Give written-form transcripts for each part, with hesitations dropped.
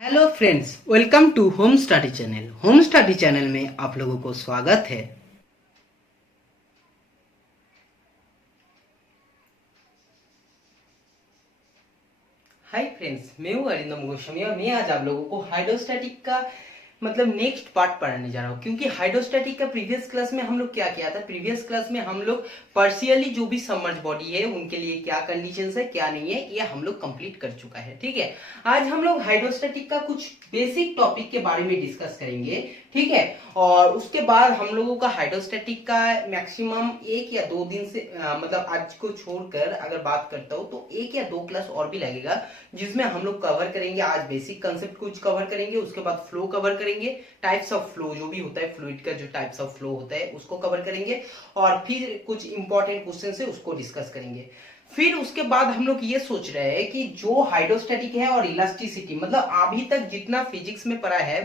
Hello friends, welcome to home study channel. Home study channel में आप लोगों को स्वागत है। हाय फ्रेंड्स, मैं हूँ अरिंदम गोस्वामी और मैं आज आप लोगों को हाइड्रोस्टैटिक का नेक्स्ट पार्ट पढ़ाने जा रहा हूँ। क्योंकि हाइड्रोस्टैटिक का प्रीवियस क्लास में हम लोग क्या किया था, प्रीवियस क्लास में हम लोग पार्शियली जो भी सबमर्ज बॉडी है उनके लिए क्या कंडीशंस है क्या नहीं है ये हम लोग कंप्लीट कर चुका है। ठीक है, आज हम लोग हाइड्रोस्टैटिक का कुछ बेसिक टॉपिक के बारे में डिस्कस करेंगे। ठीक है, और उसके बाद हम लोगों का हाइड्रोस्टैटिक का मैक्सिमम 1 या 2 दिन से आज को छोड़कर अगर बात करता हूँ तो 1 या 2 क्लास और भी लगेगा, जिसमें हम लोग कवर करेंगे। आज बेसिक कंसेप्ट कुछ कवर करेंगे, उसके बाद फ्लो कवर करेंगे, टाइप्स ऑफ फ्लो जो भी होता है, फ्लूइड का जो टाइप्स ऑफ फ्लो होता है उसको कवर करेंगे, और फिर कुछ इंपॉर्टेंट क्वेश्चन है उसको डिस्कस करेंगे। फिर उसके बाद हम लोग ये सोच रहे हैं कि जो हाइड्रोस्टैटिक है और इलास्टिसिटी, अभी तक जितना फिजिक्स में पढ़ा है,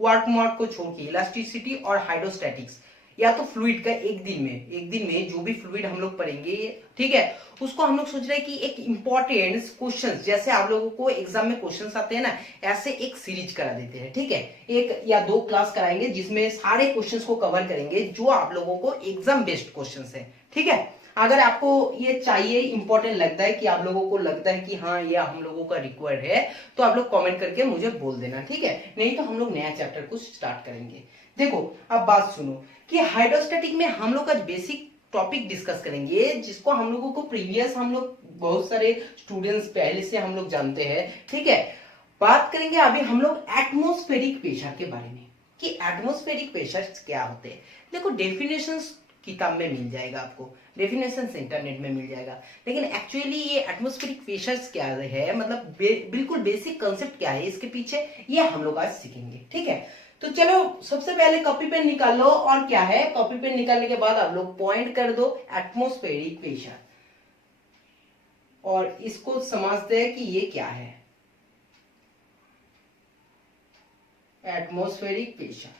वर्क मार्क को छोड़ के इलास्टिसिटी और हाइड्रोस्टैटिक्स या तो फ्लूइड का एक दिन में जो भी फ्लूइड हम लोग पढ़ेंगे, ठीक है, उसको हम लोग सोच रहे हैं कि एक इंपॉर्टेंट क्वेश्चन, जैसे आप लोगों को एग्जाम में क्वेश्चंस आते हैं ना, ऐसे एक सीरीज करा देते हैं। ठीक है, 1 या 2 क्लास कराएंगे जिसमें सारे क्वेश्चंस को कवर करेंगे जो आप लोगों को एग्जाम बेस्ड क्वेश्चंस है। ठीक है, अगर आपको ये चाहिए, इंपॉर्टेंट लगता है कि आप लोगों को लगता है कि हाँ ये हम लोगों का रिक्वायर्ड है, तो आप लोग कमेंट करके मुझे बोल देना। ठीक है, नहीं तो हम लोग नया चैप्टर कुछ स्टार्ट करेंगे। देखो, अब बात सुनो कि हाइड्रोस्टैटिक में हम लोग आज बेसिक टॉपिक डिस्कस करेंगे, जिसको हम लोगों को प्रीवियस हम लोग बहुत सारे स्टूडेंट्स पहले से हम लोग जानते हैं। ठीक है, बात करेंगे अभी हम लोग एटमॉस्फेरिक प्रेशर के बारे में कि एटमॉस्फेरिक प्रेशर क्या होते हैं। देखो, डेफिनेशंस किताब में मिल जाएगा, आपको डेफिनेशंस इंटरनेट में मिल जाएगा, लेकिन एक्चुअली ये एटमॉस्फेरिक प्रेशर्स क्या है, बिल्कुल बेसिक कंसेप्ट क्या है इसके पीछे, ये हम लोग आज सीखेंगे। ठीक है, तो चलो सबसे पहले कॉपी पेन निकाल लो, और क्या है, कॉपी पेन निकालने के बाद आप लोग पॉइंट कर दो एटमॉस्फेरिक प्रेशर, और इसको समझते हैं कि ये क्या है एटमॉस्फेरिक प्रेशर।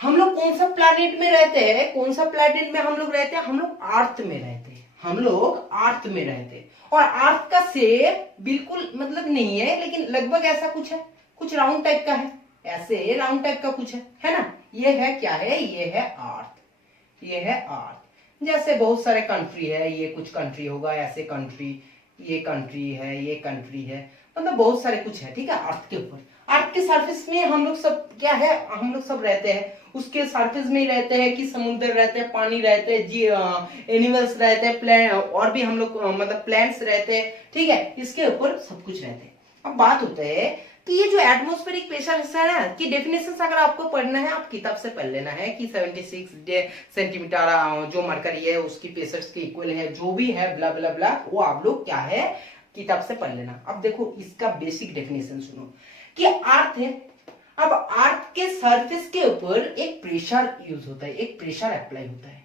हम लोग कौन सा प्लैनेट में रहते हैं, कौन सा प्लैनेट में हम लोग रहते हैं, हम लोग अर्थ में रहते हैं, हम लोग अर्थ में रहते हैं। और अर्थ का शेप बिल्कुल नहीं है, लेकिन लगभग ऐसा कुछ है, कुछ राउंड टाइप का है, ऐसे राउंड टाइप का कुछ है ना। ये है क्या है, ये है अर्थ, ये है अर्थ। जैसे बहुत सारे कंट्री है, ये कुछ कंट्री होगा ऐसे कंट्री, ये कंट्री है, ये कंट्री है, बहुत सारे कुछ है। ठीक है, अर्थ के ऊपर, अर्थ के सरफेस में हम लोग सब क्या है, हम लोग सब रहते हैं। उसके सरफेस में ही रहते हैं कि समुद्र रहते हैं, पानी रहते हैं, जी एनिमल्स रहते हैं, प्लांट, और भी हम लोग प्लांट्स रहते हैं। ठीक है, इसके ऊपर सब कुछ रहते हैं। अब बात होता है कि ये जो एटमॉस्फेरिक प्रेशर है ना, कि डेफिनेशन अगर आपको पढ़ना है, आप किताब से पढ़ लेना है कि 76 सेंटीमीटर जो मरकरी है उसकी प्रेशर के इक्वल है, जो भी है ब्ला ब्ला ब्ला, वो आप लोग क्या है किताब से पढ़ लेना। अब देखो, इसका बेसिक डेफिनेशन सुनो कि अर्थ है, अब अर्थ के सरफेस के ऊपर एक प्रेशर यूज होता है, एक प्रेशर अप्लाई होता है,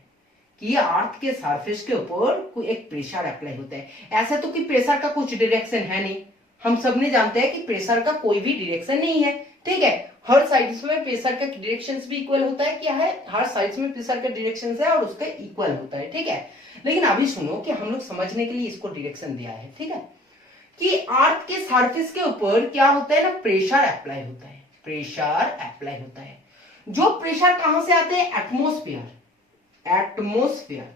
कि अर्थ के सरफेस के ऊपर कोई एक प्रेशर अप्लाई होता है। ऐसा तो कि प्रेशर का कुछ डायरेक्शन है नहीं, हम सब ने जानते हैं कि प्रेशर का कोई भी डायरेक्शन नहीं है। ठीक है, हर साइड्स में प्रेशर का डायरेक्शन भी इक्वल होता है, क्या है, हर साइड्स में प्रेशर का डायरेक्शन है और उसका इक्वल होता है। ठीक है, लेकिन अभी सुनो कि हम लोग समझने के लिए इसको डायरेक्शन दिया है। ठीक है, कि अर्थ के सरफेस के ऊपर क्या होता है ना, प्रेशर अप्लाई होता है, प्रेशर अप्लाई होता है। जो प्रेशर कहां से आते हैं, एटमॉस्फेयर, एटमॉस्फेयर।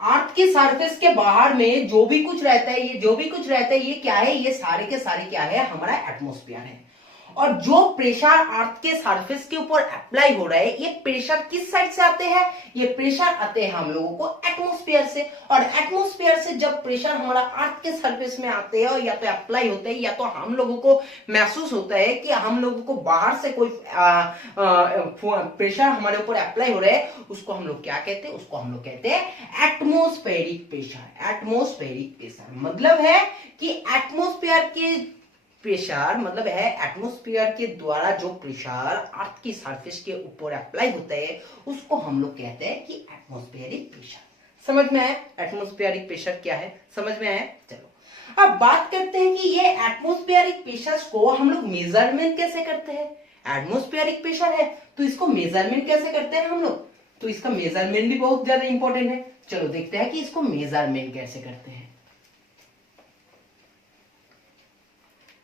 अर्थ के सरफेस के बाहर में जो भी कुछ रहता है, ये जो भी कुछ रहता है, ये क्या है, ये सारे के सारे क्या है, हमारा एटमॉस्फेयर है। और जो प्रेशर अर्थ के सरफेस के ऊपर अप्लाई हो रहा है, ये प्रेशर किस साइड से आते हैं, ये प्रेशर आते हैं हम लोगों को एटमॉस्फेयर से। और एटमॉस्फेयर से जब प्रेशर हमारा अर्थ के सरफेस में आते हैं, और या तो अप्लाई होते हैं, या तो हम लोगों को महसूस होता है कि हम लोगों को बाहर से कोई प्रेशर हमारे ऊपर अप्लाई हो रहा है, उसको हम लोग क्या कहते हैं, उसको हम लोग कहते हैं एटमॉस्फेरिक प्रेशर। एटमॉस्फेरिक प्रेशर मतलब है कि एटमॉस्फेयर के प्रेशर है एटमॉस्फेयर के द्वारा जो प्रेशर अर्थ की सरफेस के ऊपर अप्लाई होता है, उसको हम लोग कहते हैं कि एटमॉस्फेरिक प्रेशर। समझ में आया एटमॉस्फेरिक प्रेशर क्या है, समझ में आया। चलो अब बात करते हैं कि ये एटमॉस्फेरिक प्रेशर को हम लोग मेजरमेंट कैसे करते हैं। एटमॉस्फेरिक प्रेशर है तो इसको मेजरमेंट कैसे करते हैं हम लोग, तो इसका मेजरमेंट भी बहुत ज्यादा इंपॉर्टेंट है। चलो देखते हैं कि इसको मेजरमेंट कैसे करते हैं।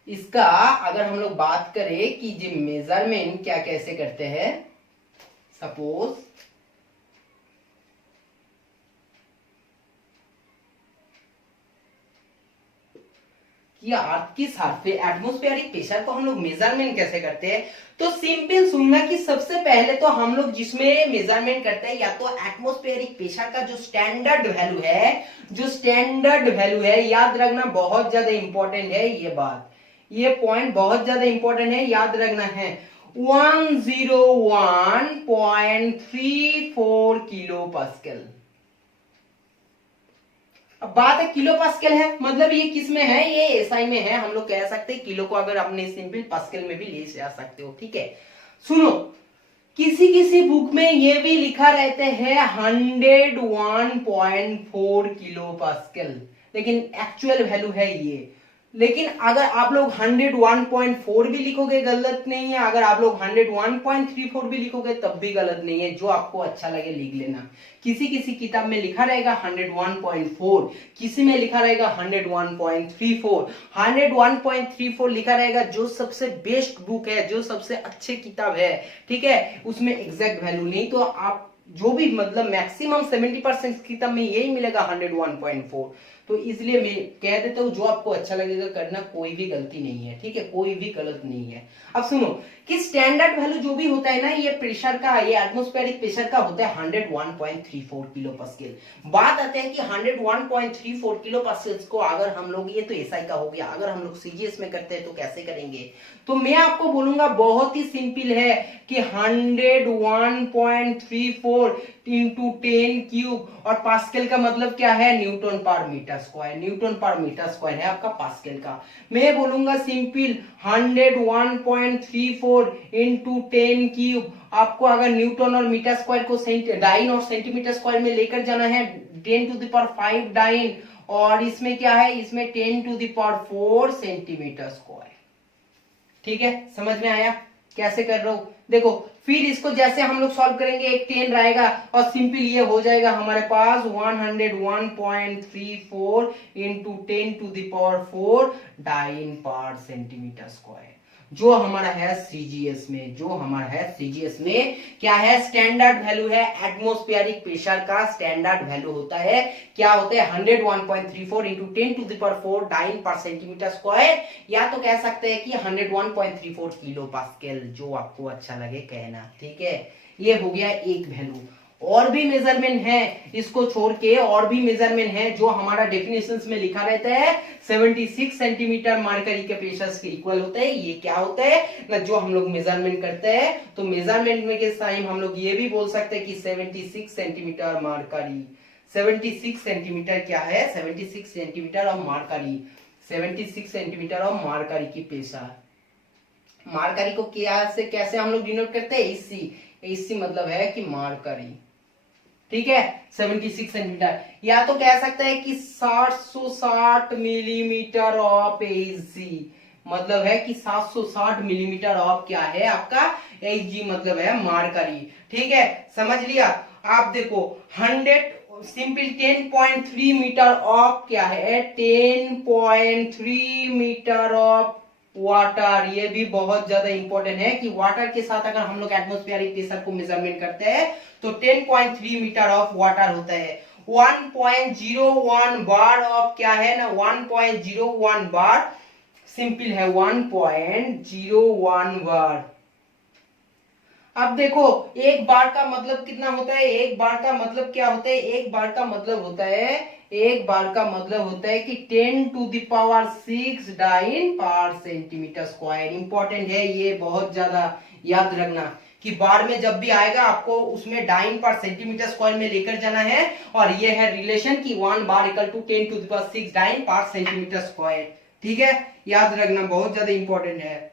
इसका अगर हम लोग बात करें कि जो मेजरमेंट क्या कैसे करते हैं, सपोज कि अर्थ की सरफेस एटमॉस्फेरिक प्रेशर को हम लोग मेजरमेंट कैसे करते हैं, तो सिंपल सुनना कि सबसे पहले तो हम लोग जिसमें मेजरमेंट करते हैं या तो एटमॉस्फेरिक प्रेशर का जो स्टैंडर्ड वैल्यू है, जो स्टैंडर्ड वैल्यू है, याद रखना बहुत ज्यादा इंपॉर्टेंट है ये बात, ये पॉइंट बहुत ज्यादा इंपॉर्टेंट है, याद रखना है 101.34 किलो पास्कल। अब बात है किलो पास्कल है, मतलब ये किस में है, ये एसआई में है। हम लोग कह सकते हैं किलो को अगर अपने सिंपल पास्कल में भी ले जा सकते हो, ठीक है। सुनो, किसी किसी बुक में ये भी लिखा रहते हैं 101.4 किलो पास्कल, लेकिन एक्चुअल वैल्यू है ये। लेकिन अगर आप लोग 101.4 भी लिखोगे गलत नहीं है, अगर आप लोग 101.34 भी लिखोगे तब भी गलत नहीं है, जो आपको अच्छा लगे लिख लेना। किसी किसी किताब में लिखा रहेगा 101.4, किसी में लिखा रहेगा 101.34। 101.34 लिखा रहेगा जो सबसे बेस्ट बुक है, जो सबसे अच्छे किताब है, ठीक है, उसमें एग्जैक्ट वैल्यू नहीं तो आप जो भी मतलब मैक्सिमम 70% किताब में यही मिलेगा 101.4। तो इसलिए मैं कह देता हूं जो आपको अच्छा लगेगा करना, कोई भी गलती नहीं है, ठीक है, कोई भी गलत नहीं है। अब सुनो कि स्टैंडर्ड वैल्यू जो भी होता है ना, ये प्रेशर का, ये एटमॉस्फेरिक प्रेशर का होता है 101.34 किलो पास्कल। बात आते हैं कि 101.34 किलो पास्कल को अगर हम लोग, ये तो एसआई का हो गया, अगर हम लोग सीजीएस में करते हैं तो कैसे करेंगे, तो मैं आपको बोलूंगा बहुत ही सिंपल है कि 101.34 इंटू 10 क्यूब, और पास्कल का मतलब क्या है, न्यूटन पर मीटर स्क्वायर, न्यूटन पर मीटर स्क्वायर है आपका पास्कल का। मैं बोलूंगा सिंपल 101.34 इंटू 10 क्यूब, आपको अगर न्यूटन और मीटर स्क्वायर को डाइन और सेंटीमीटर स्क्वायर में लेकर जाना है, 10 टू द पावर 5 डाइन, और इसमें क्या है, इसमें 10 to the power 4 centimetre square. ठीक है, समझ में आया कैसे कर रहा हूं, देखो। फिर इसको जैसे हम लोग सॉल्व करेंगे, एक 10 रहेगा और सिंपल ये हो जाएगा हमारे पास 101.34 into 10 to the power 4 dyne per centimetre square, जो हमारा है सीजीएस में, जो हमारा है सीजीएस में क्या है, स्टैंडर्ड वैल्यू है। एटमॉस्फेरिक प्रेशर का स्टैंडर्ड वैल्यू होता है, क्या होता है, 101.34 into 10 to the power 4 dyne per centimetre square, या तो कह सकते हैं कि 101.34 किलो पास्कल, जो आपको अच्छा लगे कहना, ठीक है। ये हो गया एक वैल्यू। और भी मेजरमेंट है, इसको छोड़ के और भी मेजरमेंट है जो हमारा डेफिनेशंस में लिखा रहता है, 76 सेंटीमीटर मरकरी के प्रेशर के इक्वल होता है। ये क्या होता है ना, जो हम लोग मेजरमेंट करते हैं, तो मेजरमेंट में के टाइम हम लोग ये भी बोल सकते हैं कि 76 सेंटीमीटर मरकरी, 76 सेंटीमीटर क्या है, 76 centimetre of mercury, 76 centimetre of mercury की प्रेशर। मरकरी को क्या से कैसे हम लोग डिनोट करते हैं, एसी, एसी मतलब है कि मरकरी, ठीक है, 76 सेंटीमीटर, या तो कह सकते हैं कि 760 मिलीमीटर ऑफ एसी, मतलब है कि 760 मिलीमीटर ऑफ क्या है आपका एजी, मतलब है मरकरी, ठीक है, समझ लिया। आप देखो 100 सिंपल 10.3 मीटर ऑफ क्या है, 10.3 मीटर ऑफ वाटर, ये भी बहुत ज्यादा इंपॉर्टेंट है कि वाटर के साथ अगर हम लोग एटमॉस्फेरिक प्रेशर को मेजरमेंट करते हैं तो 10.3 मीटर ऑफ वाटर होता है। 1.01 बार ऑफ क्या है ना, 1.01 बार, सिंपल है 1.01 बार। अब देखो एक बार का मतलब कितना होता है, एक बार का मतलब क्या होता है, एक बार का मतलब होता है, एक बार का मतलब होता है कि 10 to the power 6 dyne per centimetre square. Important है ये, बहुत ज्यादा याद रखना कि बार में जब भी आएगा आपको उसमें डाइन पर सेंटीमीटर स्क्वायर में लेकर जाना है, और ये है रिलेशन कि 1 bar equal to 10 to the power 6 dyne per centimetre square, ठीक है, याद रखना बहुत ज्यादा इंपॉर्टेंट है।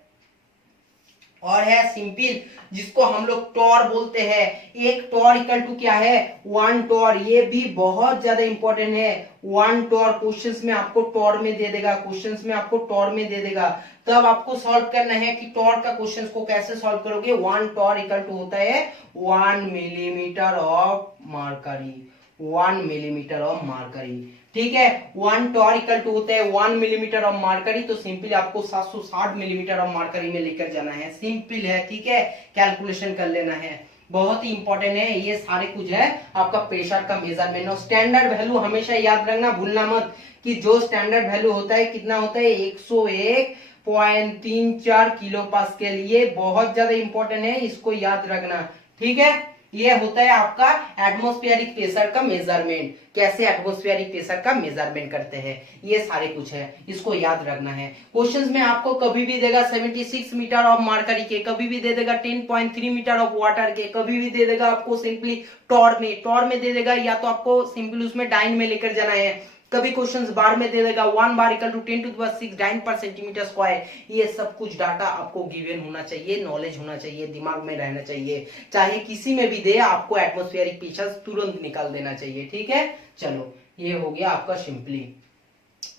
और है सिंपल, जिसको हम लोग टॉर बोलते हैं। एक टॉर इक्वल टू क्या है, 1 टॉर। ये भी बहुत ज्यादा इंपॉर्टेंट है। 1 टॉर क्वेश्चंस में आपको टॉर में दे देगा, क्वेश्चंस में आपको टॉर में दे देगा। तब आपको सॉल्व करना है कि टॉर का क्वेश्चंस को कैसे सॉल्व करोगे। 1 टॉर इक्वल टू होता है 1 millimetre of mercury, 1 millimetre of mercury. ठीक है, 1 टॉर इक्वल टू होता है 1 मिलीमीटर ऑफ मरकरी। तो सिंपली आपको 760 मिलीमीटर ऑफ मरकरी में लेकर जाना है। सिंपल है, ठीक है, कैलकुलेशन कर लेना है। बहुत ही इंपॉर्टेंट है ये सारे कुछ है आपका प्रेशर का मेजरमेंट। और स्टैंडर्ड वैल्यू हमेशा याद रखना, भूलना मत कि जो स्टैंडर्ड वैल्यू होता है कितना होता है, 101.34 किलो पास्कल। ये बहुत ज्यादा इंपॉर्टेंट है, इसको याद रखना। ठीक है, ये होता है आपका एटमॉस्फेरिक प्रेशर का मेजरमेंट। कैसे एटमॉस्फेरिक प्रेशर का मेजरमेंट करते हैं, ये सारे कुछ है, इसको याद रखना है। क्वेश्चंस में आपको कभी भी देगा 76 मीटर ऑफ मरकरी के, कभी भी दे देगा 10.3 मीटर ऑफ वाटर के, कभी भी दे देगा आपको सिंपली टॉर में दे देगा, या तो आपको सिंपली उसमें डाइन में लेकर जाना है। कभी क्वेश्चंस बार में दे देगा 1 bar equal to 10⁻⁶ dine per centimetre square. ये सब कुछ डाटा आपको गिवन होना चाहिए, नॉलेज होना चाहिए, दिमाग में रहना चाहिए। चाहे किसी में भी दे, आपको एटमॉस्फेरिक प्रेशर तुरंत निकाल देना चाहिए। ठीक है, चलो ये हो गया आपका सिंपली।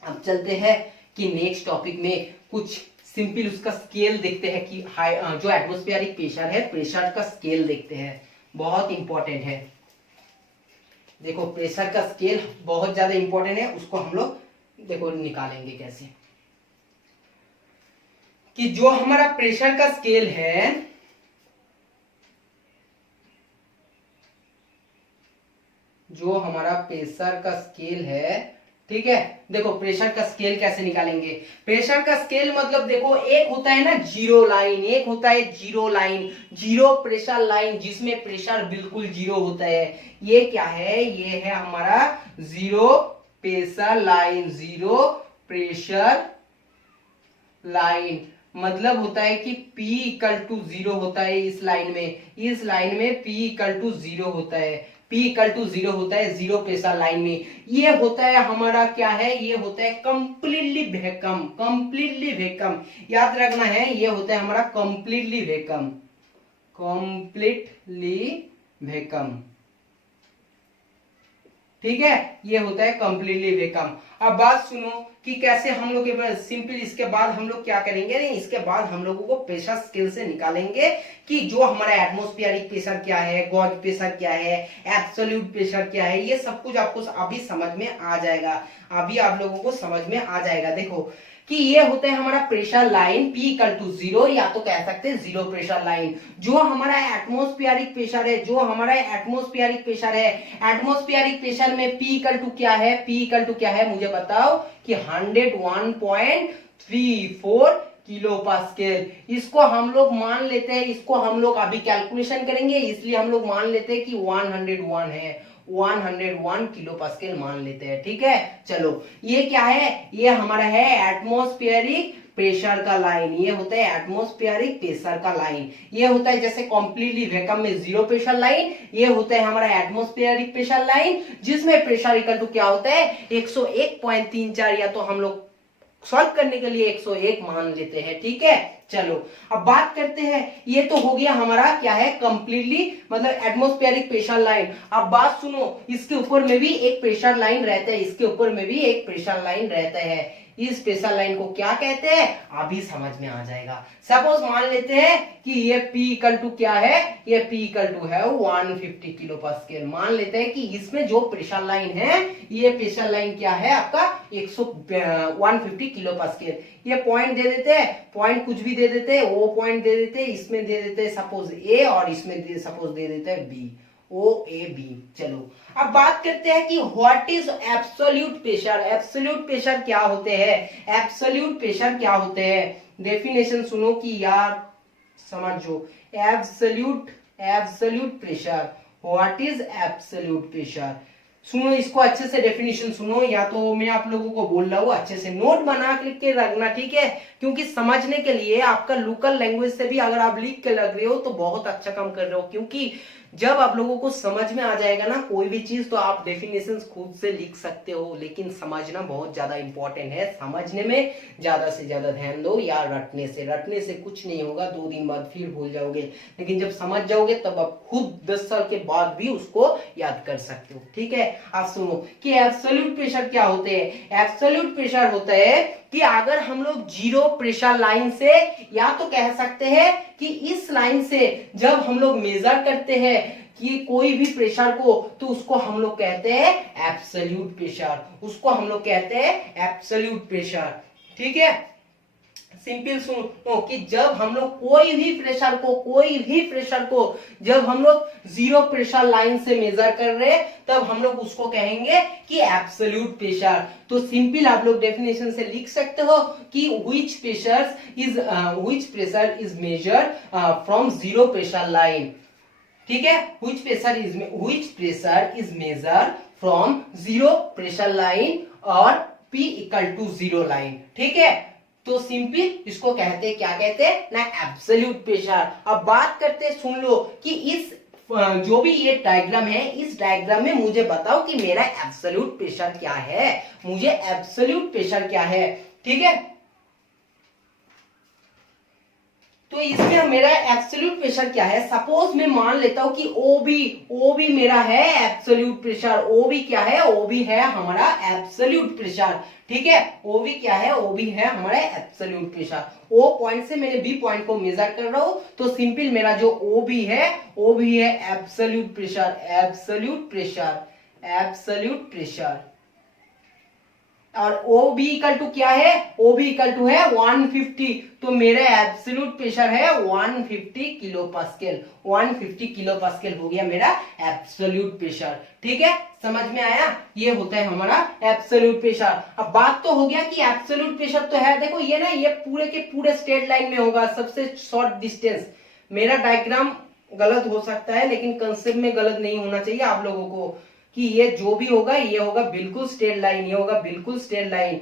अब चलते हैं कि नेक्स्ट टॉपिक में कुछ सिंपल उसका स्केल देखते हैं कि जो एटमॉस्फेरिक प्रेशर है, प्रेशर का स्केल देखते हैं, बहुत इंपॉर्टेंट है। देखो प्रेशर का स्केल बहुत ज्यादा इंपॉर्टेंट है, उसको हम लोग देखो निकालेंगे कैसे। कि जो हमारा प्रेशर का स्केल है, जो हमारा प्रेशर का स्केल है, ठीक है, देखो प्रेशर का स्केल कैसे निकालेंगे। प्रेशर का स्केल मतलब देखो, एक होता है ना जीरो लाइन, एक होता है zero line, zero pressure line, जिसमें प्रेशर बिल्कुल जीरो होता है। ये क्या है, ये है हमारा zero pressure line, zero pressure line. मतलब होता है कि P इक्वल टू 0 होता है इस लाइन में, इस लाइन में P इक्वल टू 0 होता है, P इक्वल टू 0 होता है जीरो प्रेशर लाइन में। ये होता है हमारा क्या है, ये होता है कंप्लीटली वैक्यूम, कंप्लीटली वैक्यूम। याद रखना है, ये होता है हमारा कंप्लीटली वैक्यूम, कंप्लीटली वैक्यूम। ठीक है, ये होता है कंप्लीटली वैक्यूम। अब बात सुनो कि कैसे हम लोग सिंपल इसके बाद हम लोग क्या करेंगे, नहीं इसके बाद हम लोगों को प्रेशर स्केल से निकालेंगे कि जो हमारा एटमॉस्फेरिक प्रेशर क्या है, गॉज प्रेशर क्या है, एब्सोल्यूट प्रेशर क्या है, ये सब कुछ आपको अभी समझ में आ जाएगा, अभी आप लोगों को समझ में आ जाएगा। देखो कि ये होता है हमारा pressure line P equal to 0, या तो कह सकते हैं जीरो प्रेशर लाइन। जो हमारा एटमॉस्फेरिक प्रेशर है, जो हमारा एटमॉस्फेरिक प्रेशर है, एटमॉस्फेरिक प्रेशर में P इक्वल टू क्या है, P इक्वल टू क्या है मुझे बताओ कि 101.34 किलो पास्कल। इसको हम लोग मान लेते हैं, इसको हम लोग अभी कैलकुलेशन करेंगे, इसलिए हम लोग मान लेते हैं कि 101 है, 101 किलो पास्कल मान लेते हैं। ठीक है, चलो ये क्या है, ये हमारा है एटमॉस्फेरिक प्रेशर का लाइन, ये होता है एटमॉस्फेरिक प्रेशर का लाइन। ये होता है जैसे कॉम्प्लीटली वैक्यूम में जीरो प्रेशर लाइन, ये होता है हमारा एटमॉस्फेरिक प्रेशर लाइन, जिसमें प्रेशर इक्वल टू क्या होता है 101.34, या तो हम लोग सॉल्व करने के लिए 101 मान लेते हैं। ठीक है, चलो अब बात करते हैं, ये तो हो गया हमारा क्या है कंप्लीटली मतलब एटमॉस्फेरिक प्रेशर लाइन। अब बात सुनो, इसके ऊपर में भी एक प्रेशर लाइन रहता है, इसके ऊपर में भी एक प्रेशर लाइन रहता है। इस प्रेशर लाइन को क्या कहते हैं अभी समझ में आ जाएगा। सपोज मान लेते हैं कि ये P इक्वल टू क्या है, ये P इक्वल टू है 150 किलो पास्कल। मान लेते हैं कि इसमें जो प्रेशर लाइन है, ये प्रेशर लाइन क्या है आपका 150 किलो पास्कल। ये पॉइंट दे देते हैं, पॉइंट कुछ भी दे देते हैं, वो पॉइंट दे देते हैं, इसमें दे देते हैं सपोज A, और इसमें सपोज दे देते हैं B, OAB। चलो अब बात करते हैं कि what is absolute pressure. Absolute pressure क्या होते हैं, एब्सोल्यूट प्रेशर क्या होते हैं, डेफिनेशन सुनो कि यार समझो। Absolute pressure, what is absolute pressure, सुनो इसको अच्छे से डेफिनेशन सुनो, या तो मैं आप लोगों को बोल रहा हूँ अच्छे से नोट बना के रखना। ठीक है, क्योंकि समझने के लिए आपका लोकल लैंग्वेज से भी अगर आप लिख के लग रहे हो तो बहुत अच्छा काम कर रहे हो, क्योंकि जब आप लोगों को समझ में आ जाएगा ना कोई भी चीज, तो आप डेफिनेशन खुद से लिख सकते हो, लेकिन समझना बहुत ज्यादा इंपॉर्टेंट है। समझने में ज्यादा से ज्यादा ध्यान दो, या रटने से कुछ नहीं होगा, 2 दिन बाद फिर भूल जाओगे, लेकिन जब समझ जाओगे तब आप खुद 10 साल के बाद भी उसको याद कर सकते हो। ठीक है, आप सुनो कि एब्सोल्यूट प्रेशर क्या होते हैं। एब्सोल्यूट प्रेशर होता है कि अगर हम लोग जीरो प्रेशर लाइन से, या तो कह सकते हैं कि इस लाइन से जब हम लोग मेजर करते हैं कि कोई भी प्रेशर को, तो उसको हम लोग कहते हैं एब्सोल्यूट प्रेशर, उसको हम लोग कहते हैं एब्सोल्यूट प्रेशर। ठीक है, सिंपल सुनो कि जब हम लोग कोई भी प्रेशर को जब हम लोग जीरो प्रेशर लाइन से मेजर कर रहे हैं, तब हम लोग उसको कहेंगे कि एब्सोल्यूट प्रेशर। तो सिंपल आप लोग डेफिनेशन से लिख सकते हो कि which pressure is measured from zero pressure line. ठीक है, which pressure is measured from zero pressure line और P equal to zero line. ठीक है, तो सिंपल इसको कहते हैं, क्या कहते हैं ना, एब्सोल्यूट प्रेशर। अब बात करते हैं, सुन लो कि इस जो भी ये डायग्राम है, इस डायग्राम में मुझे बताओ कि मेरा एब्सोल्यूट प्रेशर क्या है, मुझे एब्सोल्यूट प्रेशर क्या है। ठीक है, तो इसमें मेरा एब्सोल्यूट प्रेशर क्या है। सपोज मैं मान लेता हूं कि ओबी मेरा है एब्सोल्यूट प्रेशर। ओबी क्या है, ओबी है हमारा एब्सोल्यूट प्रेशर। ठीक है, ओबी क्या है, ओबी है हमारा एब्सोल्यूट प्रेशर। ओ पॉइंट से मैंने बी पॉइंट को मेजर कर रहा हूं, तो सिंपल मेरा जो ओबी है एब्सोल्यूट प्रेशर, एब्सोल्यूट प्रेशर। और O B इक्वल टू क्या है, O B इक्वल टू है 150, तो मेरा एब्सोल्यूट प्रेशर है 150 किलो पास्कल। 150 किलो पास्कल हो गया मेरा एब्सोल्यूट प्रेशर। ठीक है, समझ में आया, ये होता है हमारा एब्सोल्यूट प्रेशर। अब बात तो हो गया कि एब्सोल्यूट प्रेशर तो है, देखो ये ना, ये पूरे के पूरे स्ट्रेट लाइन में होगा, सबसे शॉर्ट डिस्टेंस। मेरा डायग्राम गलत हो सकता है, लेकिन कंसेप्ट में गलत नहीं होना चाहिए आप लोगों को, कि ये जो भी होगा ये होगा बिल्कुल स्ट्रेट लाइन, ये होगा बिल्कुल स्ट्रेट लाइन।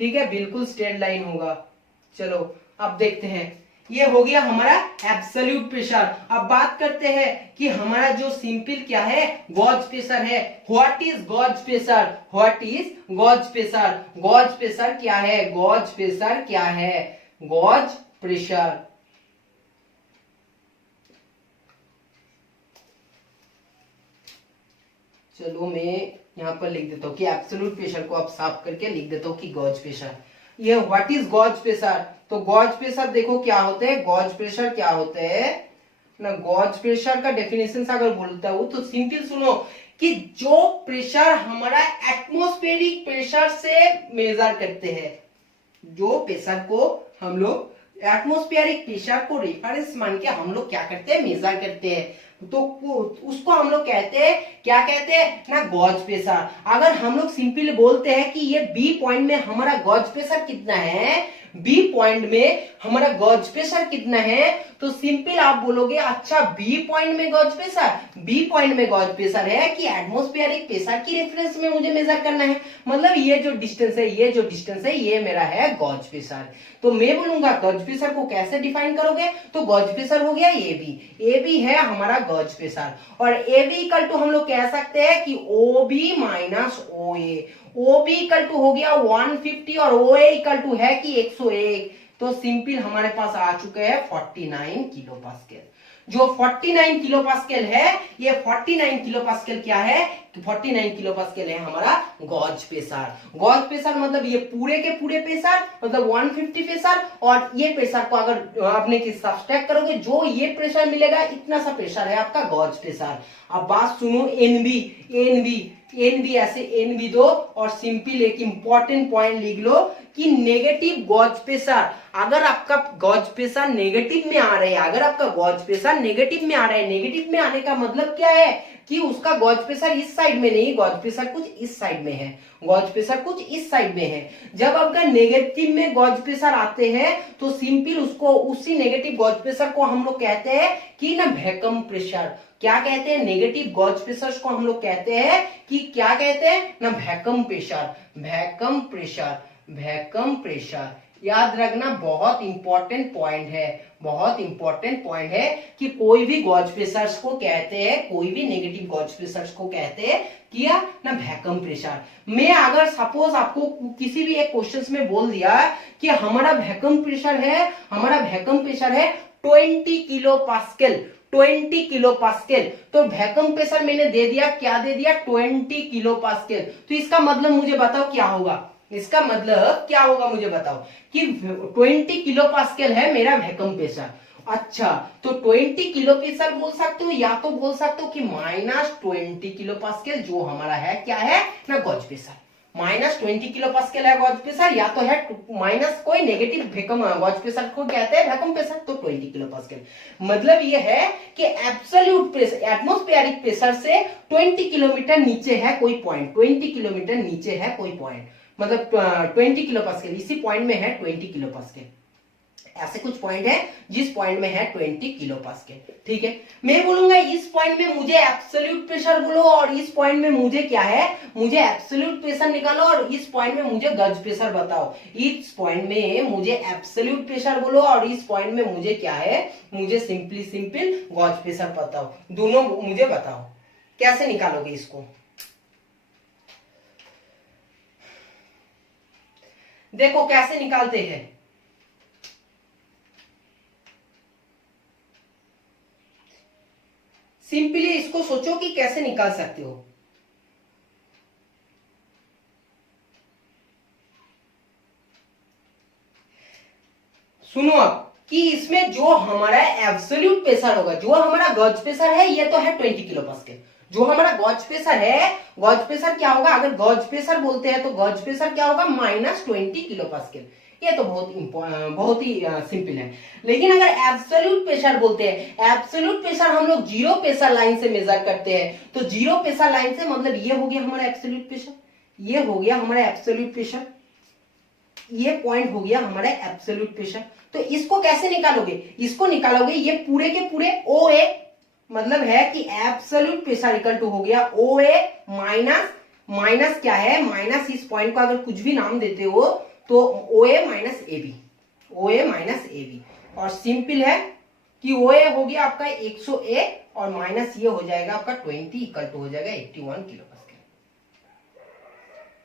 ठीक है, बिल्कुल स्ट्रेट लाइन होगा। चलो अब देखते हैं, ये हो गया हमारा एब्सोल्यूट प्रेशर। अब बात करते हैं कि हमारा जो सिंपल क्या है, गॉज प्रेशर है। What is gauge pressure, what is gauge pressure. Gauge pressure क्या है, गॉज प्रेशर क्या है, गॉज प्रेशर। चलो मैं यहाँ पर लिख देता हूँ कि एब्सोल्यूट प्रेशर को आप साफ करके लिख देता हूँ कि गॉज प्रेशर। ये व्हाट इज गॉज प्रेशर, तो गॉज प्रेशर देखो क्या होते हैं, गॉज प्रेशर क्या होते हैं ना। गॉज प्रेशर का डेफिनेशन अगर बोलता हूँ तो सिंपल सुनो कि जो प्रेशर हमारा एटमॉस्फेरिक प्रेशर से मेजर करते हैं, जो प्रेशर को हम लोग एटमॉस्फेरिक प्रेशर को रेफरेंस मान के हम लोग क्या करते हैं, मेजर करते हैं, तो उसको हम लोग कहते हैं, क्या कहते हैं ना, गॉज प्रेशर। अगर हम लोग सिंपली बोलते हैं कि ये बी पॉइंट में हमारा गॉज प्रेशर कितना है, बी पॉइंट में हमारा गॉज प्रेशर कितना है, तो सिंपल आप बोलोगे अच्छा बी पॉइंट में गॉज प्रेशर, बी पॉइंट में गॉज प्रेशर है कि एटमॉस्फेरिक प्रेशर की रेफरेंस में मुझे मेजर करना है, मतलब ये जो डिस्टेंस है ये मेरा है गॉज प्रेशर। तो मैं बोलूंगा गॉज प्रेशर को कैसे डिफाइन करोगे, तो गॉज प्रेशर हो गया ए बी है हमारा गॉज प्रेशर, और ए बी इक्वल टू हम लोग कह सकते हैं कि O B minus O A. O B equal to हो गया 150 और ओ ए इक्वल टू है कि 101, तो सिंपल हमारे पास आ चुके हैं 49 किलो पास्कल। जो 49 किलो पास्कल है, ये 49 किलो पास्कल क्या है, 49 किलो पास्कल है हमारा गॉज प्रेशर। गॉज प्रेशर मतलब ये पूरे के पूरे प्रेशर, मतलब 150 प्रेशर, और ये प्रेशर को अगर आपने सब्सट्रैक्ट करोगे, जो ये प्रेशर मिलेगा इतना सा प्रेशर है आपका गॉज प्रेशर। अब बात सुनो, एनबी ऐसे एनबी दो, और सिंपल एक इंपॉर्टेंट पॉइंट लिख लो कि नेगेटिव गॉज प्रेशर, अगर आपका गॉज प्रेशर नेगेटिव में आ रहा है, अगर आपका गॉज प्रेशर नेगेटिव में आ रहा है, नेगेटिव में आने का मतलब क्या है कि उसका गॉज प्रेशर इस साइड में नहीं, गॉज प्रेशर कुछ इस साइड में है, गॉज प्रेशर कुछ इस साइड में है। जब आपका नेगेटिव में गॉज प्रेशर आते हैं, तो सिंपल उसको, उसी नेगेटिव गॉज प्रेशर को हम लोग कहते हैं कि ना वैक्यूम प्रेशर। क्या कहते हैं, नेगेटिव गॉज प्रेशर को हम लोग कहते हैं कि क्या कहते हैं ना, vacuum pressure, vacuum pressure, vacuum pressure. याद रखना, बहुत इंपॉर्टेंट पॉइंट है, बहुत इंपॉर्टेंट पॉइंट है कि कोई भी गॉज प्रेशर्स को कहते हैं, कोई भी नेगेटिव गॉज प्रेशर्स को कहते हैं किया ना वैक्यूम प्रेशर। मैं अगर सपोज आपको किसी भी एक क्वेश्चन में बोल दिया कि हमारा वैक्यूम प्रेशर है, हमारा वैक्यूम प्रेशर है 20 किलो पास्कल, 20 किलो पास्कल, तो वैक्यूम प्रेशर मैंने दे दिया, क्या दे दिया 20 किलो पास्कल। तो इसका मतलब मुझे बताओ क्या होगा, इसका मतलब क्या होगा मुझे बताओ कि 20 किलो पास्कल है मेरा वैक्यूम प्रेशर। अच्छा, तो 20 किलो प्रेशर बोल सकते हो या तो बोल सकते हो कि -20 किलो पास्कल जो हमारा है क्या है ना गॉज प्रेशर, -20 किलो पास्कल है गॉज प्रेशर, या तो है माइनस कोई नेगेटिव वैक्यूम गॉज प्रेशर को कहते हैं वैक्यूम प्रेशर, तो 20 किलो पास्कल। मतलब ये है कि एब्सोल्यूट प्रेशर, एटमॉस्फेरिक प्रेशर से 20 किलोमीटर नीचे है कोई पॉइंट, 20 किलोमीटर नीचे है कोई पॉइंट, मतलब 20 किलो पास्कल, इसी पॉइंट में है 20 किलो पास्कल। ऐसे कुछ पॉइंट है जिस पॉइंट में है 20 किलो पास्कल, ठीक है। मैं बोलूंगा इस पॉइंट में मुझे एब्सोल्यूट प्रेशर बोलो और इस पॉइंट में मुझे क्या है, मुझे एब्सोल्यूट प्रेशर निकालो और इस पॉइंट में मुझे गज प्रेशर बताओ। इस पॉइंट में मुझे एब्सोल्यूट प्रेशर बोलो और इस पॉइंट में मुझे क्या है, मुझे सिंपल गज प्रेशर बताओ, दोनों मुझे बताओ कैसे निकालोगे इसको। देखो कैसे निकालते हैं, सिंपली इसको सोचो कि कैसे निकाल सकते हो। सुनो अब कि इसमें जो हमारा एब्सोल्यूट प्रेशर होगा, जो हमारा गॉज प्रेशर है ये तो है 20 किलो पास्कल, जो हमारा गॉज प्रेशर है, गॉज प्रेशर क्या होगा, अगर गॉज प्रेशर बोलते हैं तो गॉज प्रेशर क्या होगा -20 किलो पास्कल। ये तो बहुत ही सिंपल है। लेकिन अगर एब्सोल्यूट प्रेशर बोलते हैं, एब्सोल्यूट प्रेशर हम लोग जीरो प्रेशर लाइन से मेजर करते हैं, तो जीरो प्रेशर लाइन से मतलब ये हो गया हमारा एब्सोल्यूट प्रेशर, ये हो गया हमारा एब्सोल्यूट प्रेशर, ये पॉइंट हो गया हमारा एब्सोल्यूट प्रेशर। तो इसको कैसे निकालोगे, इसको निकालोगे ये पूरे के पूरे OA, मतलब है कि एब्सोल्यूट प्रेशर इक्वल टू हो गया OA माइनस क्या है, माइनस इस पॉइंट को अगर कुछ भी नाम देते हो तो OA minus AB, OA minus AB, और सिंपल है कि OA हो गया आपका 101 और माइनस ये हो जाएगा आपका 20 इक्वल टू हो जाएगा 81 किलो पास्कल।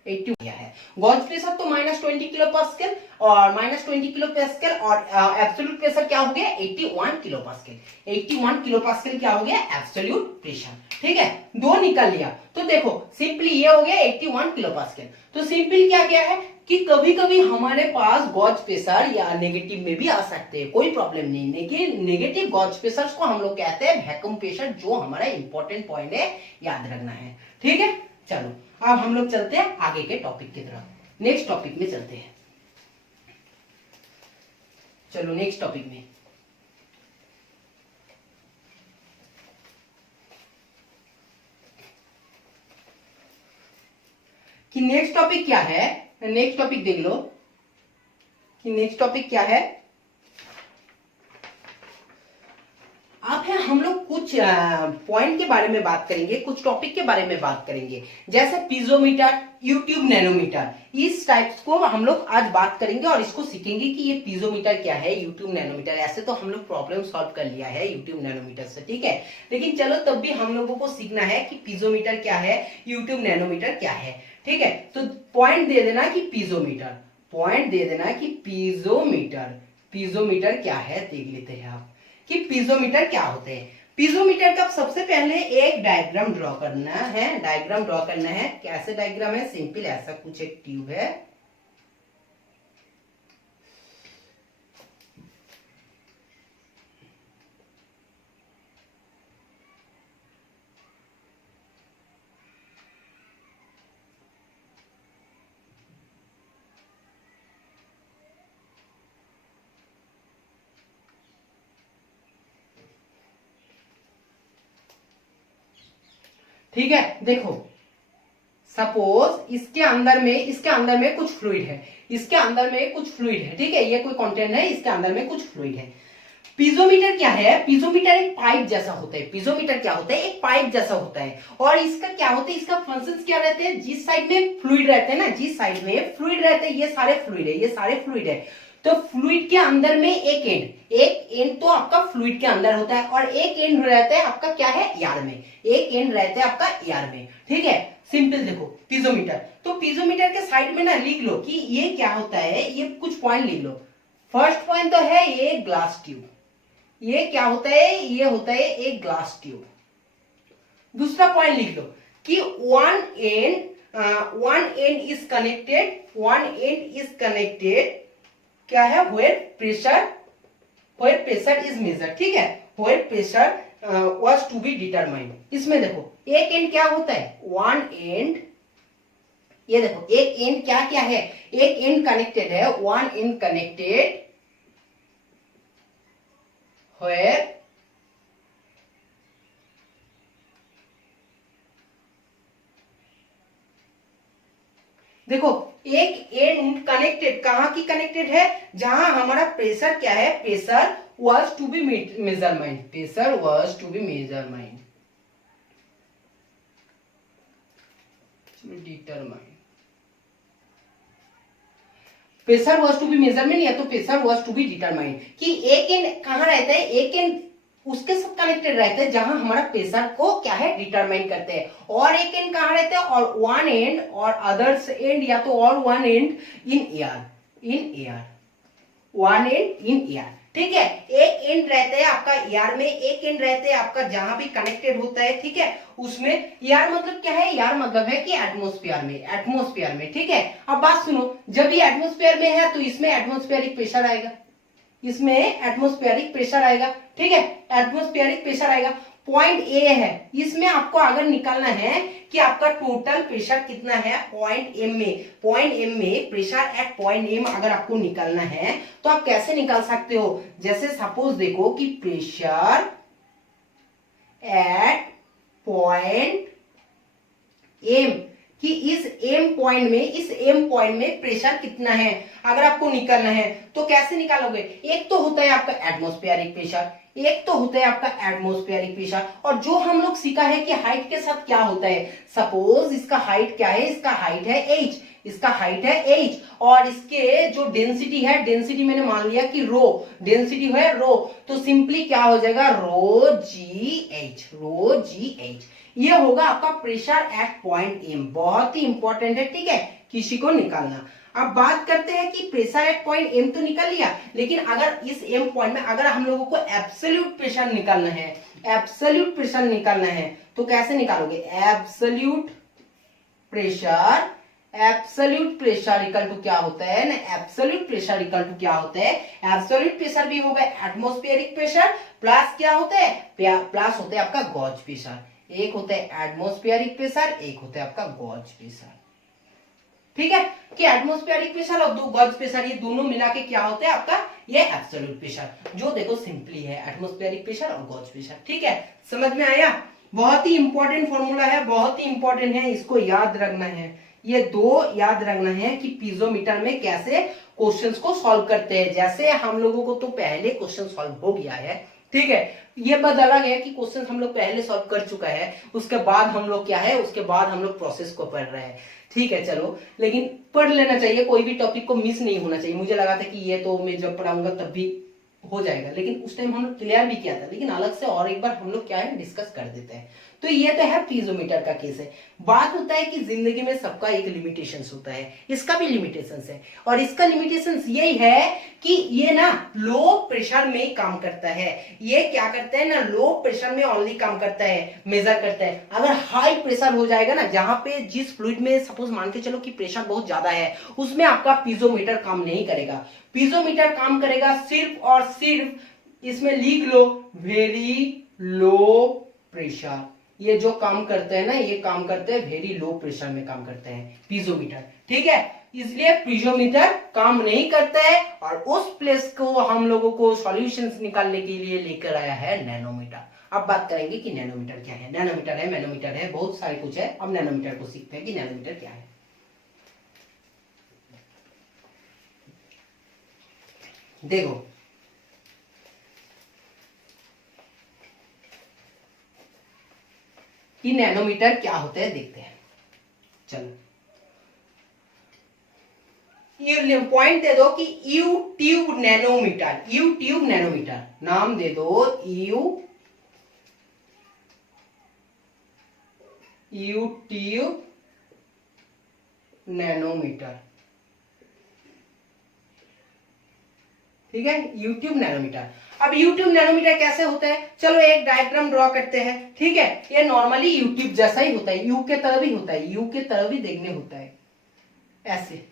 80 है गॉज प्रेशर तो -20 किलो पास्कल और -20 किलो पास्कल, और एब्सोल्यूट प्रेशर क्या हो गया 81 किलो पास्कल। 81 किलो पास्कल क्या हो गया एब्सोल्यूट प्रेशर, ठीक है, दो निकल लिया। तो देखो सिंपली ये हो गया 81 किलो पास्कल। तो सिंपल क्या क्या है कि कभी कभी हमारे पास गॉज प्रेशर या नेगेटिव में भी आ सकते हैं, कोई प्रॉब्लम नहीं, लेकिन नेगेटिव गॉज प्रेशर को हम लोग कहते हैं वैक्यूम प्रेशर, जो हमारा इंपॉर्टेंट पॉइंट है, याद रखना है, ठीक है। चलो अब हम लोग चलते हैं आगे के टॉपिक की तरफ, नेक्स्ट टॉपिक में चलते हैं। चलो नेक्स्ट टॉपिक में, कि नेक्स्ट टॉपिक क्या है, नेक्स्ट टॉपिक देख लो कि नेक्स्ट टॉपिक क्या है। अब है हम लोग कुछ पॉइंट के बारे में बात करेंगे, कुछ टॉपिक के बारे में बात करेंगे, जैसे पीजोमीटर, यूट्यूब नैनोमीटर, इस टाइप्स को हम लोग आज बात करेंगे और इसको सीखेंगे कि ये पीजोमीटर क्या है, यूट्यूब नैनोमीटर। ऐसे तो हम लोग प्रॉब्लम सॉल्व कर लिया है यूट्यूब नैनोमीटर से, ठीक है, लेकिन चलो तब भी हम लोगों को सीखना है कि पीजोमीटर क्या है, यूट्यूब नैनोमीटर क्या है, ठीक है। तो पॉइंट दे देना कि पीजोमीटर, पॉइंट दे देना कि पीजोमीटर, पीजोमीटर क्या है देख लेते हैं आप कि पीजोमीटर क्या होते हैं। पीजोमीटर का सबसे पहले एक डायग्राम ड्रॉ करना है, डायग्राम ड्रॉ करना है। कैसे डायग्राम है, सिंपल ऐसा कुछ एक ट्यूब है, ठीक है। देखो सपोज इसके अंदर में कुछ फ्लूइड है, इसके अंदर में कुछ फ्लूइड है, ठीक है, ये कोई कंटेंट है, इसके अंदर में कुछ फ्लूइड है। पीजोमीटर क्या है, पीजोमीटर एक पाइप जैसा होता है, पीजोमीटर क्या होता है, एक पाइप जैसा होता है। और इसका क्या होता है, इसका फंक्शंस क्या रहते हैं, जिस साइड में फ्लूइड रहते हैं ना, जिस साइड में फ्लूइड रहते हैं, ये सारे फ्लूइड है, ये सारे फ्लूइड है, तो फ्लूइड के अंदर में एक एंड तो आपका फ्लूइड के अंदर होता है और एक एंड रहता है आपका क्या है, एयर में। एक एंड रहता है आपका एयर में, ठीक है। सिंपल देखो पीजोमीटर, तो पीजोमीटर के साइड में ना लिख लो कि ये क्या होता है, ये कुछ पॉइंट लिख लो। फर्स्ट पॉइंट तो है ये ग्लास ट्यूब, ये क्या होता है, ये होता है एक ग्लास ट्यूब। दूसरा पॉइंट लिख लो कि वन एंड इज कनेक्टेड क्या है, वेयर प्रेशर इज मेजर, ठीक है, where pressure was to be determined. इसमें देखो एक एंड क्या होता है, वन एंड, ये देखो एक एंड क्या क्या है, एक एंड कनेक्टेड है, वन एंड कनेक्टेड वेयर देखो एक एंड कनेक्टेड, कहां की कनेक्टेड है, जहां हमारा प्रेशर क्या है, pressure was to be measurement, pressure was to be measurement determine, pressure was to be measurement या तो pressure was to be determine, कि एक एंड कहां रहता है, एक एंड उसके साथ कनेक्टेड रहते हैं जहां हमारा प्रेशर को क्या है, डिटरमाइन करते हैं। और एक एंड कहां रहते हैं, और वन एंड और अदर्स एंड या तो और one and in air, one and in air, ठीक है। एक एंड रहते हैं आपका एयर में, एक एंड रहते हैं आपका जहां भी कनेक्टेड होता है, ठीक है, उसमें। एयर मतलब क्या है, एयर मतलब है कि एटमोस्फेयर में, ठीक है। अब बात सुनो, जब ये एटमोस्फेयर में है तो इसमें एटमोस्फेरिक प्रेशर आएगा, इसमें एटमोस्फेरिक प्रेशर आएगा, ठीक है, एटमोस्फेरिक प्रेशर आएगा। पॉइंट ए है, इसमें आपको अगर निकालना है कि आपका टोटल प्रेशर कितना है पॉइंट एम में प्रेशर एट पॉइंट एम अगर आपको निकालना है तो आप कैसे निकाल सकते हो, जैसे सपोज देखो कि प्रेशर एट पॉइंट एम, कि इस एम पॉइंट में प्रेशर कितना है अगर आपको निकालना है तो कैसे निकालोगे। एक तो होता है आपका एटमॉस्फेरिक प्रेशर, और जो हम लोग सीखा है कि हाइट के साथ क्या होता है, सपोज इसका हाइट क्या है, इसका हाइट है h, और इसके जो डेंसिटी मैंने मान लिया कि डेंसिटी है रो, तो सिंपली क्या हो जाएगा, रो जी एच, ये होगा आपका प्रेशर एट पॉइंट एम। बहुत ही इंपॉर्टेंट है, ठीक है, किसी को निकालना। अब बात करते हैं कि प्रेशर एट पॉइंट एम तो निकल लिया, लेकिन अगर इस एम पॉइंट में अगर हम लोगों को एब्सोल्यूट प्रेशर निकालना है तो कैसे निकालोगे, एब्सोल्यूट प्रेशर इक्वल टू क्या होता है ना, एब्सोल्यूट प्रेशर इक्वल टू क्या होता है, एब्सोल्यूट प्रेशर भी होगा एटमॉस्फेरिक प्रेशर प्लस क्या होता है, प्लस होता है आपका गॉज प्रेशर। एक होता है एटमॉस्फेरिक प्रेशर, एक होता है आपका गॉज प्रेशर, ठीक है, कि एटमॉस्फेरिक प्रेशर और गॉज प्रेशर ये दोनों मिला के क्या होता है आपका, ये एब्सोल्यूट प्रेशर, जो देखो सिंपली है एटमॉस्फेरिक प्रेशर और गॉज प्रेशर, ठीक है, समझ में आया। बहुत ही इंपॉर्टेंट फॉर्मूला है, बहुत ही इंपॉर्टेंट है, इसको याद रखना है, ये दो याद रखना है कि पीजोमीटर में कैसे क्वेश्चंस को सॉल्व करते हैं। जैसे हम लोगों को तो पहले क्वेश्चन सॉल्व हो गया है, ठीक है, ये बात अलग है कि क्वेश्चन हम लोग पहले सॉल्व कर चुका है, उसके बाद हम लोग क्या है, उसके बाद हम लोग प्रोसेस को पढ़ रहे हैं, ठीक है, चलो, लेकिन पढ़ लेना चाहिए, कोई भी टॉपिक को मिस नहीं होना चाहिए। मुझे लगा था कि ये तो मैं जब पढ़ाऊंगा तब भी हो जाएगा, लेकिन उस टाइम हम लोग क्लियर भी किया था, लेकिन अलग से और एक बार हम लोग क्या है डिस्कस कर देते हैं। तो ये तो है पीजोमीटर का केस है। बात होता है कि जिंदगी में सबका एक लिमिटेशंस होता है, इसका भी लिमिटेशंस है, और इसका लिमिटेशंस यही है कि ये ना लो प्रेशर में काम करता है। ये क्या करता है ना, लो प्रेशर में ओनली काम करता है, मेजर करता है। अगर हाई प्रेशर हो जाएगा ना, जहां पे जिस फ्लूइड में सपोज मान के चलो कि प्रेशर बहुत ज्यादा है, उसमें आपका पीजोमीटर काम नहीं करेगा। पीजोमीटर काम करेगा सिर्फ और सिर्फ, इसमें लिख लो, वेरी लो प्रेशर। ये जो काम करते हैं ना, ये काम करते हैं वेरी लो प्रेशर में काम करते हैं पीजोमीटर, ठीक है। इसलिए पीजोमीटर काम नहीं करता है, और उस प्लेस को हम लोगों को सॉल्यूशंस निकालने के लिए लेकर आया है नैनोमीटर। अब बात करेंगे कि नैनोमीटर क्या है। नैनोमीटर है, मैनोमीटर है, बहुत सारे कुछ है। अब नैनोमीटर को सीखते हैं कि नैनोमीटर क्या है। देखो कि नैनोमीटर क्या होता है, देखते हैं, चलो। पॉइंट दे दो कि U tube nanometre, U tube nanometre नाम दे दो, यू ट्यूब नैनोमीटर, ठीक है, यूट्यूब नैनोमीटर। अब यूट्यूब नैनोमीटर कैसे होता है, चलो एक डायग्राम ड्रॉ करते हैं, ठीक है। ये नॉर्मली यूट्यूब जैसा ही होता है, यू के तरह भी होता है, यू के तरह भी देखने होता है, ऐसे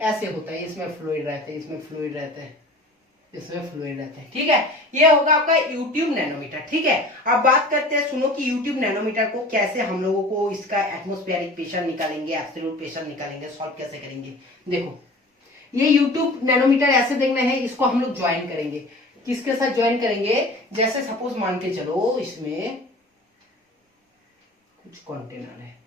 ऐसे होता है। इसमें फ्लूइड रहते हैं, इसमें फ्लूइड रहते हैं, इसमें फ्लूइड रहते हैं, ठीक है। ये होगा आपका यूट्यूब नैनोमीटर, ठीक है। अब बात करते हैं, सुनो कि यूट्यूब नैनोमीटर को कैसे हम लोगों को इसका एटमॉस्फेरिक प्रेशर निकालेंगे, एब्सोल्यूट प्रेशर निकालेंगे, सॉल्व कैसे करेंगे। देखो ये यूट्यूब नैनोमीटर ऐसे देखना है, इसको हम लोग ज्वाइन करेंगे, किसके साथ ज्वाइन करेंगे, जैसे सपोज मान के चलो इसमें कुछ कंटेनर है,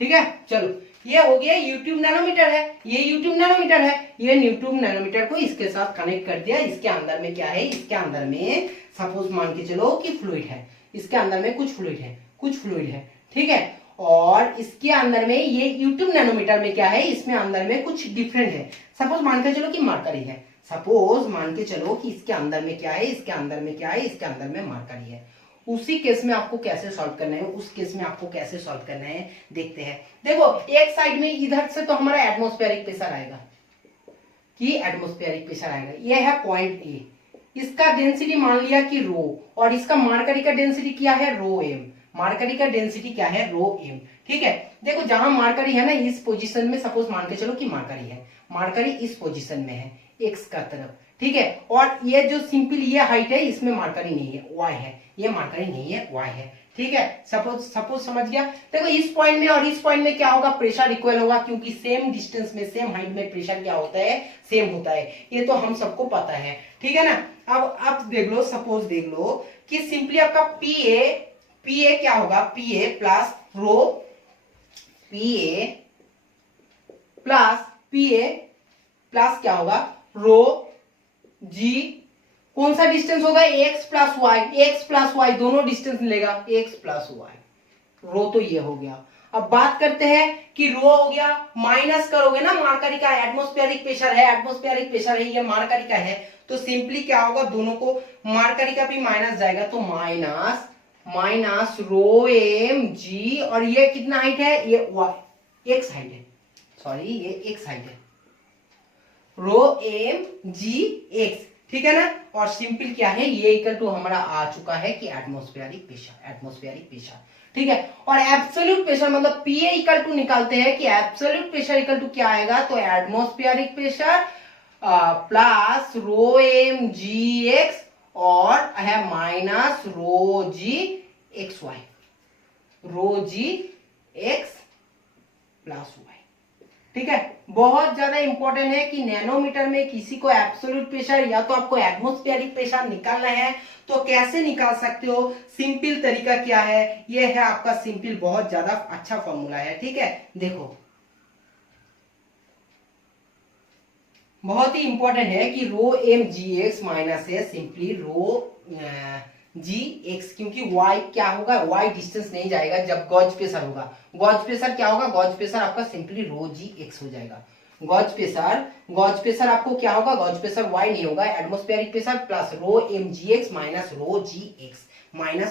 ठीक है। चलो ये हो गया यूट्यूब नैनोमीटर है, ये यूट्यूब नैनोमीटर है, ये यूट्यूब नैनोमीटर को इसके साथ कनेक्ट कर दिया। इसके अंदर में क्या है, इसके अंदर में सपोज मान के चलो कि फ्लूइड है, इसके अंदर में कुछ फ्लूइड है, कुछ फ्लूइड है, ठीक है। और इसके अंदर में ये यूट्यूब नैनोमीटर में क्या है, इसमें अंदर में कुछ डिफरेंट है। सपोज मान के चलो कि मरकरी है, सपोज मान के चलो कि इसके अंदर में क्या है, इसके अंदर में क्या है, इसके अंदर में मरकरी है। उसी केस में आपको कैसे सॉल्व करना है, उस केस में आपको कैसे सॉल्व करना है देखते हैं। देखो एक साइड में इधर से तो हमारा एटमॉस्फेरिक प्रेशर आएगा, कि एटमॉस्फेरिक प्रेशर आएगा, ये है पॉइंट ए, इसका डेंसिटी मान लिया कि रो, और इसका मरकरी का डेंसिटी क्या है, रो एम, मरकरी का डेंसिटी क्या है, रो एम, ठीक है। देखो जहां मरकरी है ना, इस पोजीशन में सपोज मान के चलो कि मरकरी है, मरकरी इस पोजीशन में है एक्स का तरफ, ठीक है। और ये जो सिंपल ये हाइट है, इसमें मरकरी नहीं है, वाई है, ये मरकरी नहीं है, वाई है, ठीक है। सपोज समझ गया। देखो इस पॉइंट में और इस पॉइंट में क्या होगा, प्रेशर इक्वल होगा, क्योंकि सेम डिस्टेंस में सेम हाइट में प्रेशर क्या होता है, सेम होता है, ये तो हम सबको पता है, ठीक है ना। अब देख लो, सपोज देख लो कि सिंपली आपका पीए क्या होगा, पीए प्लस रो, पीए प्लस क्या होगा, रो जी, कौन सा डिस्टेंस होगा, एक्स प्लस वाई दोनों डिस्टेंस मिलेगा, एक्स प्लस वाई, रो तो ये हो गया। अब बात करते हैं कि रो हो गया, माइनस करोगे ना, मरकरी का एटमॉस्फेरिक प्रेशर है, एटमॉस्फेरिक प्रेशर है, ये मरकरी का है, तो सिंपली क्या होगा, दोनों को मरकरी का भी माइनस जाएगा, तो माइनस रो एम जी, और ये कितना हाइट है, ये एक्स हाइट है, सॉरी ये एक्स हाइट है, रो एम जी एक्स, ठीक है ना। और सिंपल क्या है, ये इक्वल टू हमारा आ चुका है कि एटमॉस्फेरिक प्रेशर, ठीक है। और एब्सोल्यूट प्रेशर मतलब पीए इक्वल टू निकालते हैं कि एब्सोल्यूट प्रेशर इक्वल टू क्या आएगा, तो atmospheric pressure plus rho M G X और है माइनस रो जी एक्स वाई, रो जी एक्स प्लस वाई, ठीक है। बहुत ज्यादा इंपॉर्टेंट है कि नैनोमीटर में किसी को एब्सोल्यूट प्रेशर या तो आपको एटमॉस्फेरिक प्रेशर निकालना है तो कैसे निकाल सकते हो, सिंपल तरीका क्या है, ये है आपका सिंपल, बहुत ज्यादा अच्छा फॉर्मूला है, ठीक है। देखो बहुत ही इंपॉर्टेंट है कि रो एम जी एक्स माइनस है सिंपली रो जी एक्स, क्योंकि y क्या होगा, y डिस्टेंस नहीं जाएगा जब गॉज प्रेशर होगा, गॉज प्रेशर क्या होगा, गॉज प्रेशर आपका सिंपली रो जी एक्स हो जाएगा। गॉज प्रेशर आपको क्या होगा, गॉज प्रेशर y नहीं होगा, atmospheric pressure plus rho M G x minus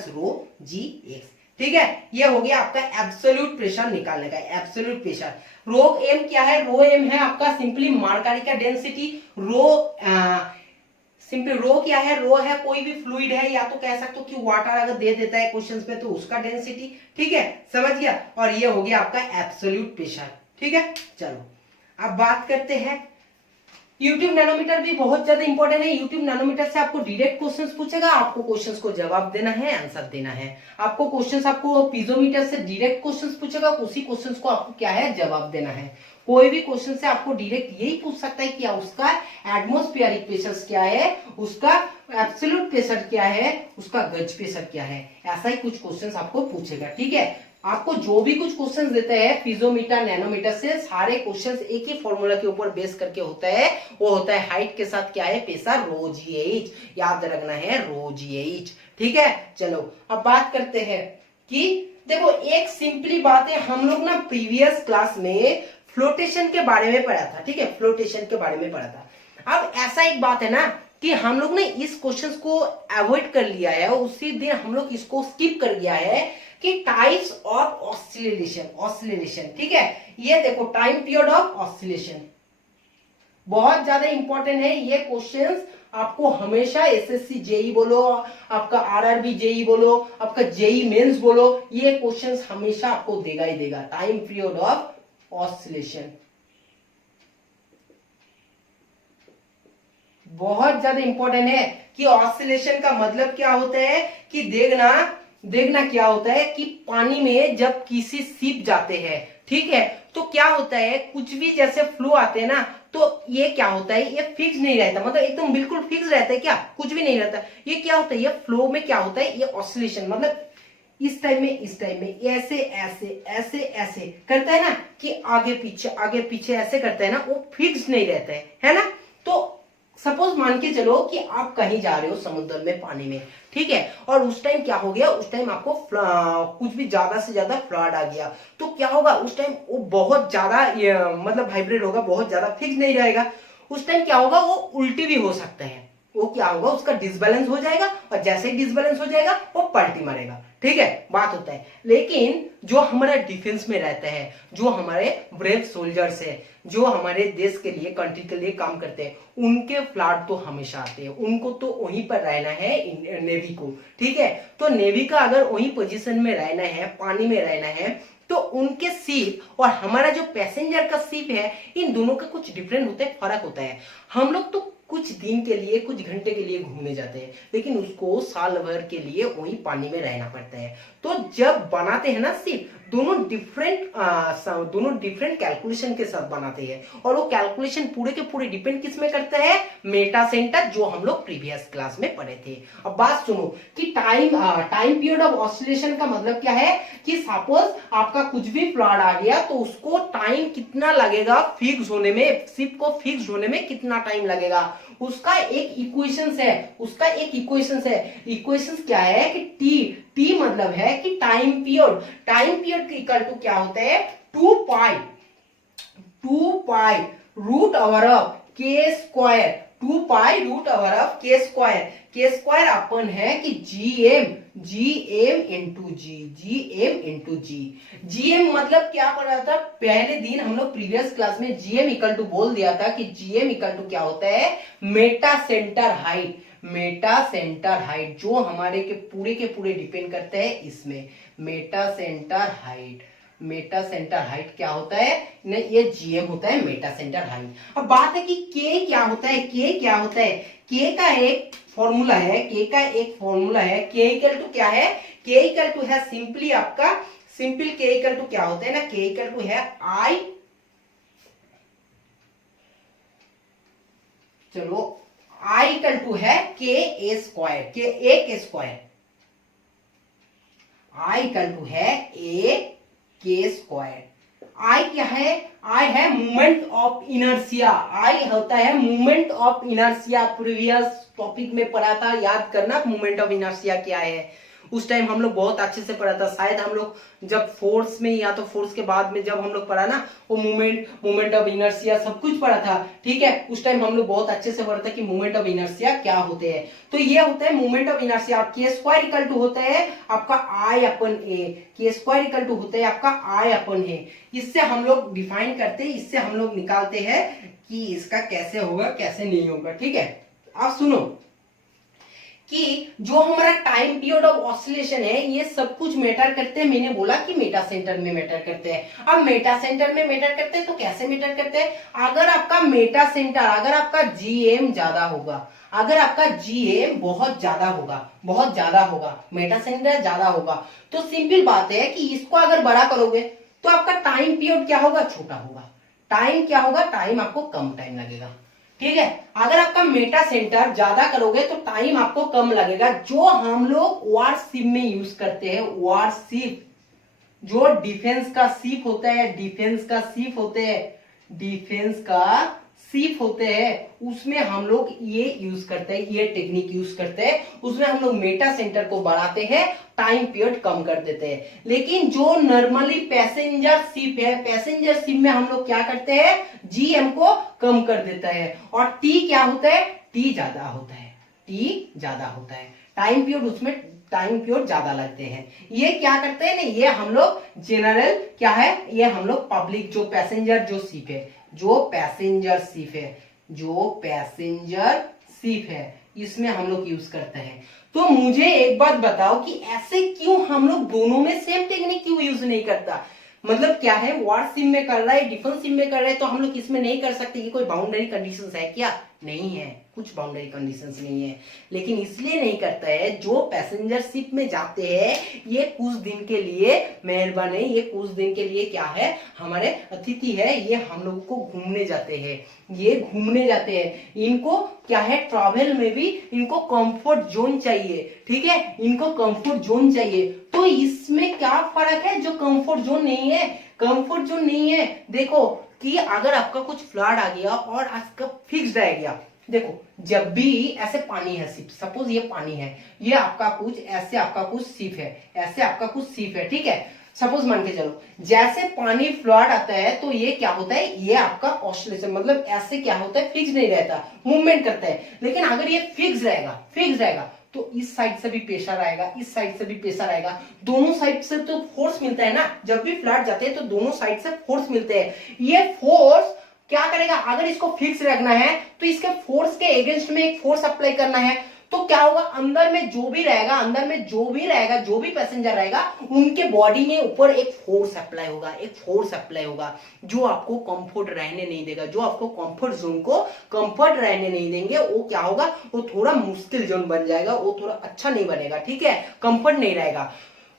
rho जी एक्स, ठीक है। ये हो गया आपका एब्सोल्यूट प्रेशर निकालने का, एब्सोल्यूट प्रेशर। रो एम क्या है, रो एम है आपका सिंपली मरकरी का डेंसिटी, सिंपली रो क्या है, रो है कोई भी फ्लूइड है, या तो कह सकते हो कि वाटर अगर दे देता है क्वेश्चंस में तो उसका डेंसिटी, ठीक है, समझ गया। और ये हो गया आपका एब्सोल्यूट प्रेशर, ठीक है। चलो अब बात करते हैं, यूट्यूब नैनोमीटर भी बहुत ज्यादा इंपॉर्टेंट है। यूट्यूब नैनोमीटर से आपको डायरेक्ट क्वेश्चंस पूछेगा, आपको क्वेश्चंस को जवाब देना है, आंसर देना है। आपको क्वेश्चंस आपको पीजोमीटर से डायरेक्ट क्वेश्चंस पूछेगा, उसी क्वेश्चंस को आपको क्या है, जवाब देना है। कोई भी क्वेश्चन से आपको डायरेक्ट यही पूछ सकता है कि उसका एटमॉस्फेरिक प्रेशर क्या है, उसका एब्सोल्यूट प्रेशर क्या है, उसका गज प्रेशर क्या है, ऐसा ही कुछ क्वेश्चंस आपको पूछेगा। ठीक है, आपको जो भी कुछ क्वेश्चंस देते हैं पीजोमीटर नैनोमीटर से, सारे क्वेश्चंस एक ही फॉर्मूला के ऊपर बेस करके होता है, वो होता है हाइट के साथ क्या है, प्रेशर रो जी एच, याद रखना है रो जी एच। ठीक है, चलो अब बात करते हैं कि देखो एक सिंपली बात है, हम लोग ना प्रीवियस क्लास में फ्लोटेशन के बारे में पढ़ा था। ठीक है, फ्लोटेशन के बारे में पढ़ा था। अब ऐसा एक बात है ना कि हम लोग ने इस क्वेश्चंस को अवॉइड कर लिया है, उसी दिन हम लोग इसको स्किप कर गया है कि टाइप्स ऑफ ऑसिलेशन, ऑसिलेशन। ठीक है, ये देखो टाइम पीरियड ऑफ ऑसिलेशन बहुत ज्यादा इंपॉर्टेंट है। ये क्वेश्चंस आपको हमेशा एसएससी जेई बोलो, आपका आरआरबी जेई बोलो, आपका जेई मेंस बोलो, ये क्वेश्चंस हमेशा आपको देगा ही देगा। टाइम पीरियड ऑफ ऑसिलेशन बहुत ज्यादा इंपॉर्टेंट है कि ऑसिलेशन का मतलब क्या होता है कि देखना क्या होता है कि पानी में जब किसी शिप जाते हैं, ठीक है, तो क्या होता है कुछ भी जैसे फ्लो आते हैं ना, तो ये क्या होता है, ये फिक्स नहीं रहता, मतलब एकदम बिल्कुल फिक्स रहता है क्या, कुछ भी नहीं रहता। ये क्या होता है, ये फ्लो में क्या होता है, ये ऑसिलेशन मतलब इस टाइम में ऐसे ऐसे ऐसे ऐसे करता है ना कि आगे पीछे ऐसे करता है ना, वो फिक्स नहीं रहता है ना। तो सपोज मान के चलो कि आप कहीं जा रहे हो समुद्र में, पानी में, ठीक है, और उस टाइम क्या हो गया, उस टाइम आपको कुछ भी ज्यादा से ज्यादा फ्लड आ गया, तो क्या होगा उस टाइम, वो बहुत ज्यादा मतलब वाइब्रेट होगा, बहुत ज्यादा फिक्स नहीं रहेगा। उस टाइम क्या होगा, वो उल्टी भी हो सकता है, वो क्या होगा, उसका डिसबैलेंस हो जाएगा, और जैसे ही डिसबैलेंस हो जाएगा वो पलटी मारेगा। ठीक है, बात होता है। लेकिन जो हमारा डिफेंस में रहता है, जो हमारे ब्रेव सोल्जर्स है, जो हमारे देश के लिए, कंट्री के लिए काम करते हैं, उनके फ्लड तो हमेशा आते हैं, उनको तो वहीं पर रहना है नेवी को। ठीक है, तो नेवी का अगर वही पोजीशन में रहना है, पानी में रहना है, तो उनके शिप और हमारा जो पैसेंजर का शिप है, इन दोनों का कुछ डिफरेंट होता है, फर्क होता है। हम लोग तो कुछ दिन के लिए, कुछ घंटे के लिए घूमने जाते हैं, लेकिन उसको साल भर के लिए वही पानी में रहना पड़ता है। तो जब बनाते हैं ना शिप, दोनों डिफरेंट कैलकुलेशन के साथ बनाते हैं, और वो कैलकुलेशन पूरे के पूरे डिपेंड किस में करता है, मेटा सेंटर, जो हम लोग प्रीवियस क्लास में पढ़े थे। अब बात सुनो कि टाइम पीरियड ऑफ ऑसिलेशन का मतलब क्या है कि सपोज आपका कुछ भी फ्लड आ गया, तो उसको टाइम कितना लगेगा फिक्स होने में, शिप को फिक्स होने में कितना टाइम लगेगा, उसका एक इक्वेशंस है। इक्वेशंस क्या है कि टी मतलब है कि टाइम पीरियड इक्वल टू क्या होता है, 2 pi root over of K square, 2 pi root over of K square अपन है कि जीएम इंटू जीएम मतलब क्या पढ़ा था पहले दिन हम लोग प्रीवियस क्लास में, जीएम इक्वल टू बोल दिया था कि जीएम इक्वल टू क्या होता है, मेटा सेंटर हाइट, जो हमारे के पूरे डिपेंड करते हैं इसमें। मेटा सेंटर हाइट क्या होता है, नहीं ये जीएम होता है, मेटा सेंटर हाइट। अब बात है कि के क्या होता है, के का एक फॉर्मूला है, के इक्वल टू क्या है, के इक्वल टू है सिंपली आपका, के इक्वल टू क्या होता है ना, के इक्वल टू है आई, चलो आई इक्वल टू है के ए स्क्वायर, आई इक्वल टू है ए के स्क्वायर। आई क्या है, आई है मूवमेंट ऑफ इनर्शिया, आई होता है movement of inertia, previous topic में पढ़ा था, याद करना मूवमेंट ऑफ इनर्शिया क्या है, उस टाइम हम लोग बहुत अच्छे से पढ़ा था। शायद हम लोग जब फोर्स में या तो फोर्स के बाद में जब हम लोग पढ़ा ना, वो मूवमेंट ऑफ इनर्शिया सब कुछ पढ़ा था। ठीक है, उस टाइम हम लोग बहुत अच्छे से पढ़ा था कि मूवमेंट ऑफ इनर्शिया क्या होते हैं। तो ये होता है मूवमेंट ऑफ इनर्शिया। के स्क्वायर इक्वल टू होता है आपका आई अपन ए, के स्क्वायर इक्वल टू होता है आपका आई अपन ए। इससे हम लोग डिफाइन करते हैं, इससे हम लोग निकालते हैं कि इसका कैसे होगा कैसे नहीं होगा। ठीक है, आप सुनो कि जो हमारा टाइम पीरियड ऑफ ऑसिलेशन है, ये सब कुछ मैटर करते हैं। मैंने बोला कि मेटा सेंटर में मैटर करते हैं। अब मेटा सेंटर में मैटर करते हैं तो कैसे मैटर करते हैं, अगर आपका मेटा सेंटर, अगर आपका जीएम ज्यादा होगा, अगर आपका जीएम बहुत ज्यादा होगा, मेटा सेंटर ज्यादा होगा, तो सिंपल बात है कि इसको अगर बड़ा करोगे तो आपका टाइम पीरियड क्या होगा, छोटा होगा। टाइम क्या होगा, टाइम आपको कम टाइम लगेगा। ठीक है। अगर आपका मेटा सेंटर ज्यादा करोगे तो टाइम आपको कम लगेगा। जो हम लोग वारशिप में यूज करते हैं, वारशिप जो डिफेंस का शिप होता है, डिफेंस का शिप होते हैं, डिफेंस का शिप होते हैं, उसमें हम लोग ये यूज करते हैं, ये टेक्निक यूज करते हैं। उसमें हम लोग मेटा सेंटर को बढ़ाते हैं, टाइम पीरियड कम कर देते हैं। लेकिन जो नॉर्मली पैसेंजर शिप है, पैसेंजर शिप में हम लोग क्या करते हैं, जीएम को कम कर देता है। और टी क्या होता है, टी ज्यादा होता है, टी ज्यादा होता है, टाइम पीरियड उसमें टाइम पीरियड ज्यादा लगते हैं। ये क्या करते हैं ना, ये हम लोग जनरल क्या है, ये हम लोग पब्लिक जो पैसेंजर जो शिप है, जो पैसेंजर शिप है, जो पैसेंजर शिप है, इसमें हम लोग यूज करते हैं। तो मुझे एक बात बताओ कि ऐसे क्यों हम लोग दोनों में सेम टेक्निक क्यों यूज नहीं करता? मतलब क्या है, वारशिप में कर रहा है, डिफेंस शिप में कर रहा है, तो हम लोग इसमें नहीं कर सकते? ये कोई बाउंड्री कंडीशंस है क्या? नहीं है, कुछ बाउंड्री कंडीशंस नहीं है। लेकिन इसलिए नहीं करता है, जो पैसेंजर शिप में जाते हैं ये कुछ दिन के लिए मेहरबान है, ये कुछ दिन के लिए क्या है, हमारे अतिथि है, ये हम लोगों को घूमने जाते हैं, ये घूमने जाते हैं। इनको क्या है, ट्रैवल में भी इनको कंफर्ट जोन चाहिए, ठीक है, इनको कंफर्ट जोन चाहिए। तो इसमें क्या फर्क है, जो कंफर्ट जोन नहीं है, कंफर्ट जोन नहीं है। देखो कि अगर आपका कुछ फ्लड आ गया और आपका फिक्स रह गया, देखो जब भी ऐसे पानी है शिप, सपोज ये पानी है, ये आपका कुछ ऐसे आपका कुछ शिप है, ऐसे आपका कुछ शिप है, ठीक है। सपोज मान के चलो जैसे पानी फ्लड आता है तो ये क्या होता है, ये आपका ऑसिलेशन, मतलब ऐसे क्या होता है, फिक्स नहीं रहता, मूवमेंट करता है। लेकिन अगर ये फिक्स रहेगा, फिक्स रहेगा, तो इस साइड से भी प्रेशर आएगा, इस साइड से भी प्रेशर आएगा, दोनों साइड से तो फोर्स मिलता है ना। जब भी फ्लड जाते हैं तो दोनों साइड से फोर्स मिलते हैं। ये फोर्स क्या करेगा, अगर इसको फिक्स रखना है तो इसके फोर्स के अगेंस्ट में एक फोर्स अप्लाई करना है। तो क्या होगा, अंदर में जो भी रहेगा, अंदर में जो भी रहेगा, जो भी पैसेंजर रहेगा, उनके बॉडी में ऊपर एक फोर्स अप्लाई होगा, एक फोर्स अप्लाई होगा जो आपको कंफर्ट रहने नहीं देगा, जो आपको कंफर्ट जोन को कंफर्ट रहने नहीं देंगे। वो क्या होगा, वो थोड़ा मुश्किल जोन बन जाएगा, वो थोड़ा अच्छा नहीं बनेगा, ठीक है, कंफर्ट नहीं रहेगा।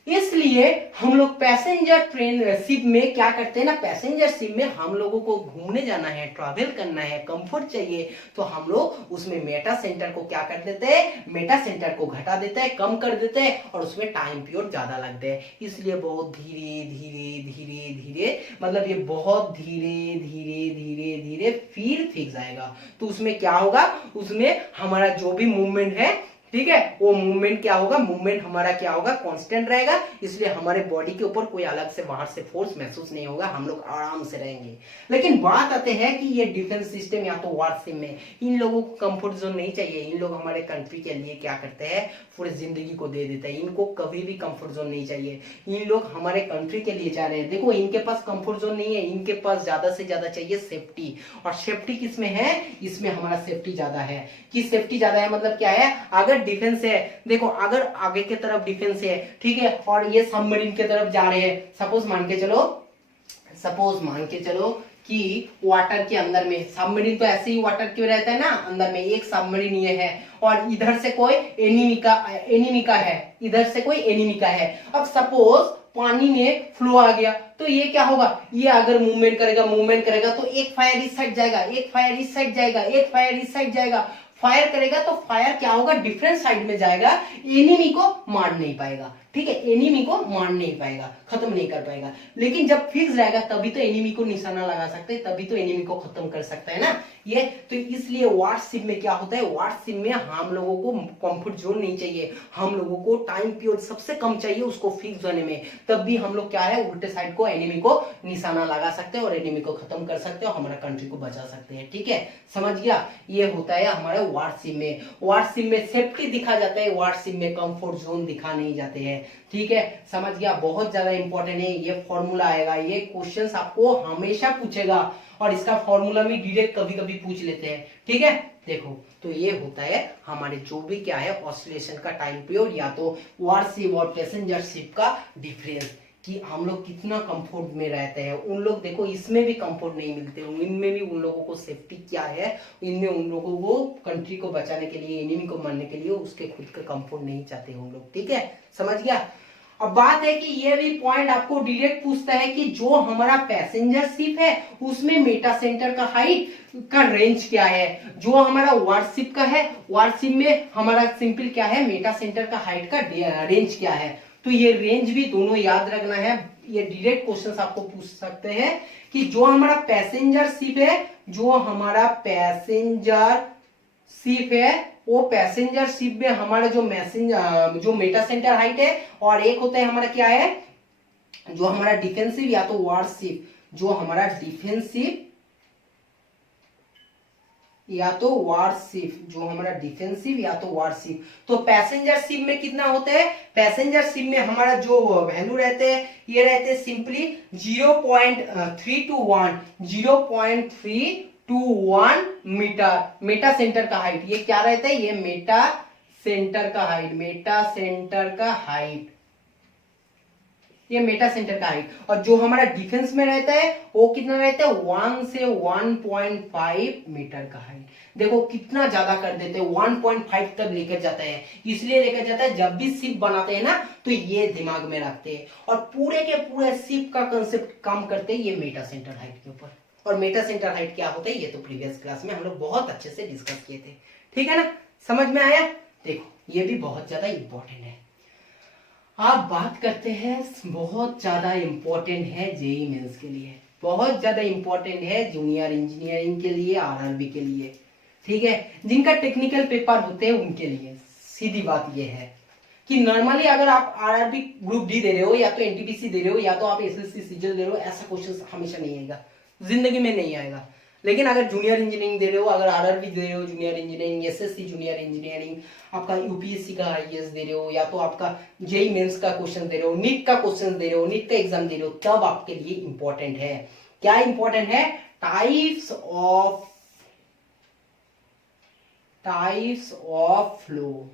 इसलिए हम लोग पैसेंजर ट्रेन शिप में क्या करते हैं ना, पैसेंजर शिप में हम लोगों को घूमने जाना है, ट्रैवल करना है, कंफर्ट चाहिए, तो हम लोग उसमें मेटा सेंटर को क्या कर देते हैं, मेटा सेंटर को घटा देते हैं, कम कर देते हैं, और उसमें टाइम पीरियड ज्यादा लगते हैं। इसलिए बहुत धीरे धीरे धीरे धीरे, मतलब ये बहुत धीरे धीरे धीरे धीरे फिर फिक्स आएगा। तो उसमें क्या होगा, उसमें हमारा जो भी मूवमेंट है, ठीक है, वो मूवमेंट क्या होगा, मूवमेंट हमारा क्या होगा, कांस्टेंट रहेगा। इसलिए हमारे बॉडी के ऊपर कोई अलग से बाहर से फोर्स महसूस नहीं होगा, हम लोग आराम से रहेंगे। लेकिन बात आते हैं कि ये डिफेंस सिस्टम या तो वारशिप में इन लोगों को कंफर्ट जोन नहीं चाहिए। इन लोग हमारे कंट्री के लिए क्या करते हैं, पूरी जिंदगी को दे देते हैं, इनको कभी भी कंफर्ट जोन नहीं चाहिए। इन लोग हमारे कंट्री के लिए जा रहे हैं, देखो इनके पास कंफर्ट जोन नहीं है, इनके पास ज्यादा से ज्यादा चाहिए सेफ्टी। और सेफ्टी किसमें है, इसमें हमारा सेफ्टी ज्यादा है। कि सेफ्टी ज्यादा है मतलब क्या है, अगर डिफेंस है, देखो अगर आगे की तरफ डिफेंस है, ठीक है, और ये सबमरीन की तरफ जा रहे हैं, सपोज मान के चलो कि वाटर के अंदर में, सबमरीन तो ऐसे ही वाटर क्यों रहता है ना, अंदर में एक सबमरीन ये है, और इधर से कोई एनिमी का है, इधर से कोई एनिमी का है। अब सपोज पानी में फ्लो आ गया, तो ये क्या होगा, ये अगर मूवमेंट करेगा तो एक फायर इस साइड जाएगा, एक फायर इस साइड जाएगा, एक फायर इस साइड जाएगा। फायर करेगा तो फायर क्या होगा, डिफरेंट साइड में जाएगा, एनिमी को मार नहीं पाएगा, ठीक है, एनिमी को मार नहीं पाएगा, खत्म नहीं कर पाएगा। लेकिन जब फिक्स रहेगा तभी तो एनिमी को निशाना लगा सकते हैं, तभी तो एनिमी को खत्म कर सकता है ना ये। तो इसलिए वारशिप में क्या होता है, वारशिप में हम लोगों को कंफर्ट जोन नहीं चाहिए, हम लोगों को टाइम पीरियड सबसे कम चाहिए उसको फिक्स होने में। तब भी हम लोग क्या है, उल्टे साइड को एनिमी को निशाना लगा सकते हैं और एनिमी को खत्म कर सकते हैं और हमारा कंट्री को बचा सकते हैं, ठीक है, समझ गया। ये होता है हमारे वारशिप में। वारशिप में सेफ्टी दिखा जाता है, वारशिप में कंफर्ट जोन दिखा नहीं जाते हैं, ठीक है, समझ गया। बहुत ज्यादा इंपॉर्टेंट है, ये फॉर्मूला आएगा, ये क्वेश्चंस आपको हमेशा पूछेगा, और इसका फॉर्मूला भी डायरेक्ट कभी कभी पूछ लेते हैं, ठीक है। देखो तो ये होता है हमारे जो भी क्या है ऑसिलेशन का टाइम पीरियड, या तो वारशिप और पैसेंजर शिप का डिफरेंस, कि हम लोग कितना कंफर्ट में रहते हैं। उन लोग देखो इसमें भी कंफर्ट नहीं मिलते, इनमें भी उन लोगों को सेफ्टी क्या है, इनमें उन लोगों को कंट्री को बचाने के लिए, एनिमी को मारने के लिए उसके खुद का कंफर्ट नहीं चाहते उन लोग, ठीक है, समझ गया। अब बात है कि ये भी पॉइंट आपको डायरेक्ट पूछता है कि जो हमारा पैसेंजर शिप है उसमें मेटा सेंटर का हाइट का रेंज क्या है, जो हमारा वारशिप का है वारशिप में हमारा सिंपल क्या है मेटा सेंटर का हाइट का रेंज क्या है। तो ये रेंज भी दोनों याद रखना है, ये डायरेक्ट क्वेश्चंस आपको पूछ सकते हैं कि जो हमारा पैसेंजर शिप है, जो हमारा पैसेंजर शिप है वो पैसेंजर शिप में हमारा जो मेटा सेंटर हाइट है, और एक होता है हमारा क्या है जो हमारा डिफेंसिव या तो वारशिप, जो हमारा डिफेंसिव या तो वारशिप, जो हमारा डिफेंसिव या तो वारशिप। तो पैसेंजर शिप में कितना होता है, पैसेंजर शिप में हमारा जो वैल्यू रहते हैं ये रहते हैं सिंपली 0.321 मीटर, मेटा सेंटर का हाइट। ये क्या रहता है, ये मेटा सेंटर का हाइट, मेटा सेंटर का हाइट, ये मेटा सेंटर का हाइट। और जो हमारा डिफेंस में रहता है वो कितना रहता है 1 से 1.5 मीटर का हाइट। देखो कितना ज्यादा कर देते हैं, 1.5 तक लेकर जाता है, इसलिए लेकर जाता है जब भी शिप बनाते हैं ना तो ये दिमाग में रखते हैं, और पूरे के पूरे शिप का कंसेप्ट काम करते हैं ये मेटा सेंटर हाइट के ऊपर। और मेटा सेंटर हाइट क्या होता है ये तो प्रीवियस क्लास में हम लोग बहुत अच्छे से डिस्कस किए थे, ठीक है ना, समझ में आया। देखो ये भी बहुत ज्यादा इंपॉर्टेंट है। आप बात करते हैं बहुत ज्यादा इंपॉर्टेंट है जेईई मेंस के लिए, बहुत ज्यादा इंपॉर्टेंट है जूनियर इंजीनियरिंग के लिए, आरआरबी के लिए, ठीक है, जिनका टेक्निकल पेपर होते हैं उनके लिए। सीधी बात ये है कि नॉर्मली अगर आप आरआरबी ग्रुप डी दे रहे हो या तो एनटीपीसी दे रहे हो या तो आप एसएससी सीजीएल दे रहे हो, ऐसा क्वेश्चन हमेशा नहीं आएगा, जिंदगी में नहीं आएगा। लेकिन अगर जूनियर इंजीनियरिंग दे रहे हो, अगर आरआरबी दे रहे हो junior engineering, SSC junior engineering, आपका यूपीएससी का आईएएस दे रहे हो या तो आपका जेईई मेंस का क्वेश्चन दे रहे हो, नीट का क्वेश्चन दे रहे हो, नीट का एग्जाम दे रहे हो, तब आपके लिए इंपॉर्टेंट है। क्या इंपॉर्टेंट है, टाइप्स ऑफ फ्लो,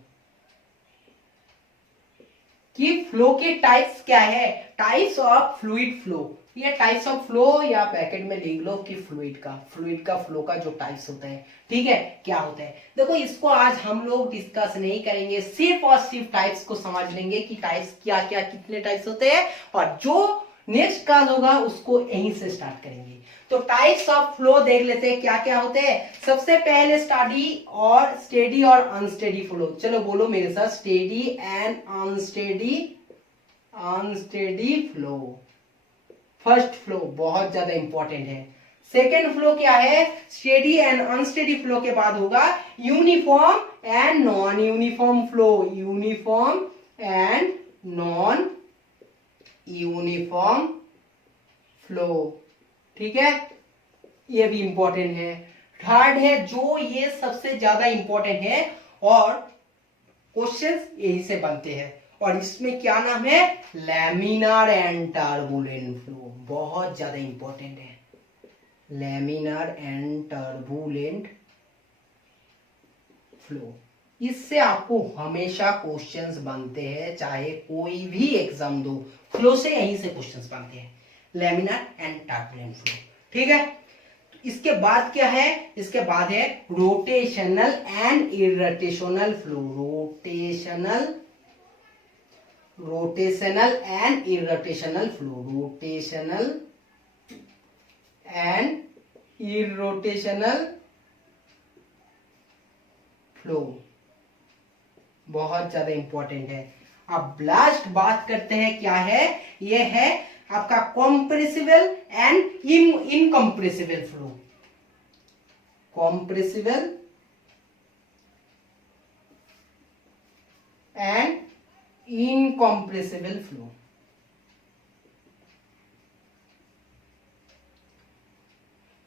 कि फ्लो के टाइप्स क्या है, टाइप्स ऑफ फ्लूइड फ्लो। ये टाइप्स ऑफ फ्लो या पैकेट में लिख लो कि फ्लूइड का फ्लो का जो टाइप्स होता है, ठीक है, क्या होता है। देखो इसको आज हम लोग डिस्कस नहीं करेंगे, सिर्फ और सिर्फ टाइप्स को समझ लेंगे कि टाइप्स क्या क्या कितने टाइप्स होते हैं, और जो नेक्स्ट क्लास होगा उसको यहीं से स्टार्ट करेंगे। तो टाइप्स ऑफ फ्लो देख लेते हैं क्या क्या होते हैं। सबसे पहले स्टेडी और अनस्टेडी फ्लो। चलो बोलो मेरे साथ, steady and unsteady flow. First flow बहुत ज्यादा इंपॉर्टेंट है। सेकेंड फ्लो क्या है, स्टेडी एंड अनस्टेडी फ्लो के बाद होगा uniform and non uniform flow, uniform and non uniform flow, ठीक है, ये भी इंपॉर्टेंट है। थर्ड है जो ये सबसे ज्यादा इंपॉर्टेंट है और क्वेश्चंस यही से बनते हैं, और इसमें क्या नाम है, लैमिनार एंड टर्बुलेंट फ्लो, बहुत ज्यादा इंपॉर्टेंट है, लैमिनार एंड टर्बुलेंट फ्लो। इससे आपको हमेशा क्वेश्चंस बनते हैं, चाहे कोई भी एग्जाम दो, फ्लो से यहीं से क्वेश्चंस बनते हैं, लैमिनार एंड टर्बुलेंट फ्लो, ठीक है। इसके बाद क्या है, इसके बाद है rotational and irrotational flow, rotational and irrotational flow, rotational and irrotational flow बहुत ज्यादा इंपॉर्टेंट है। अब लास्ट बात करते हैं क्या है, ये है आपका compressible and incompressible flow, compressible and incompressible flow.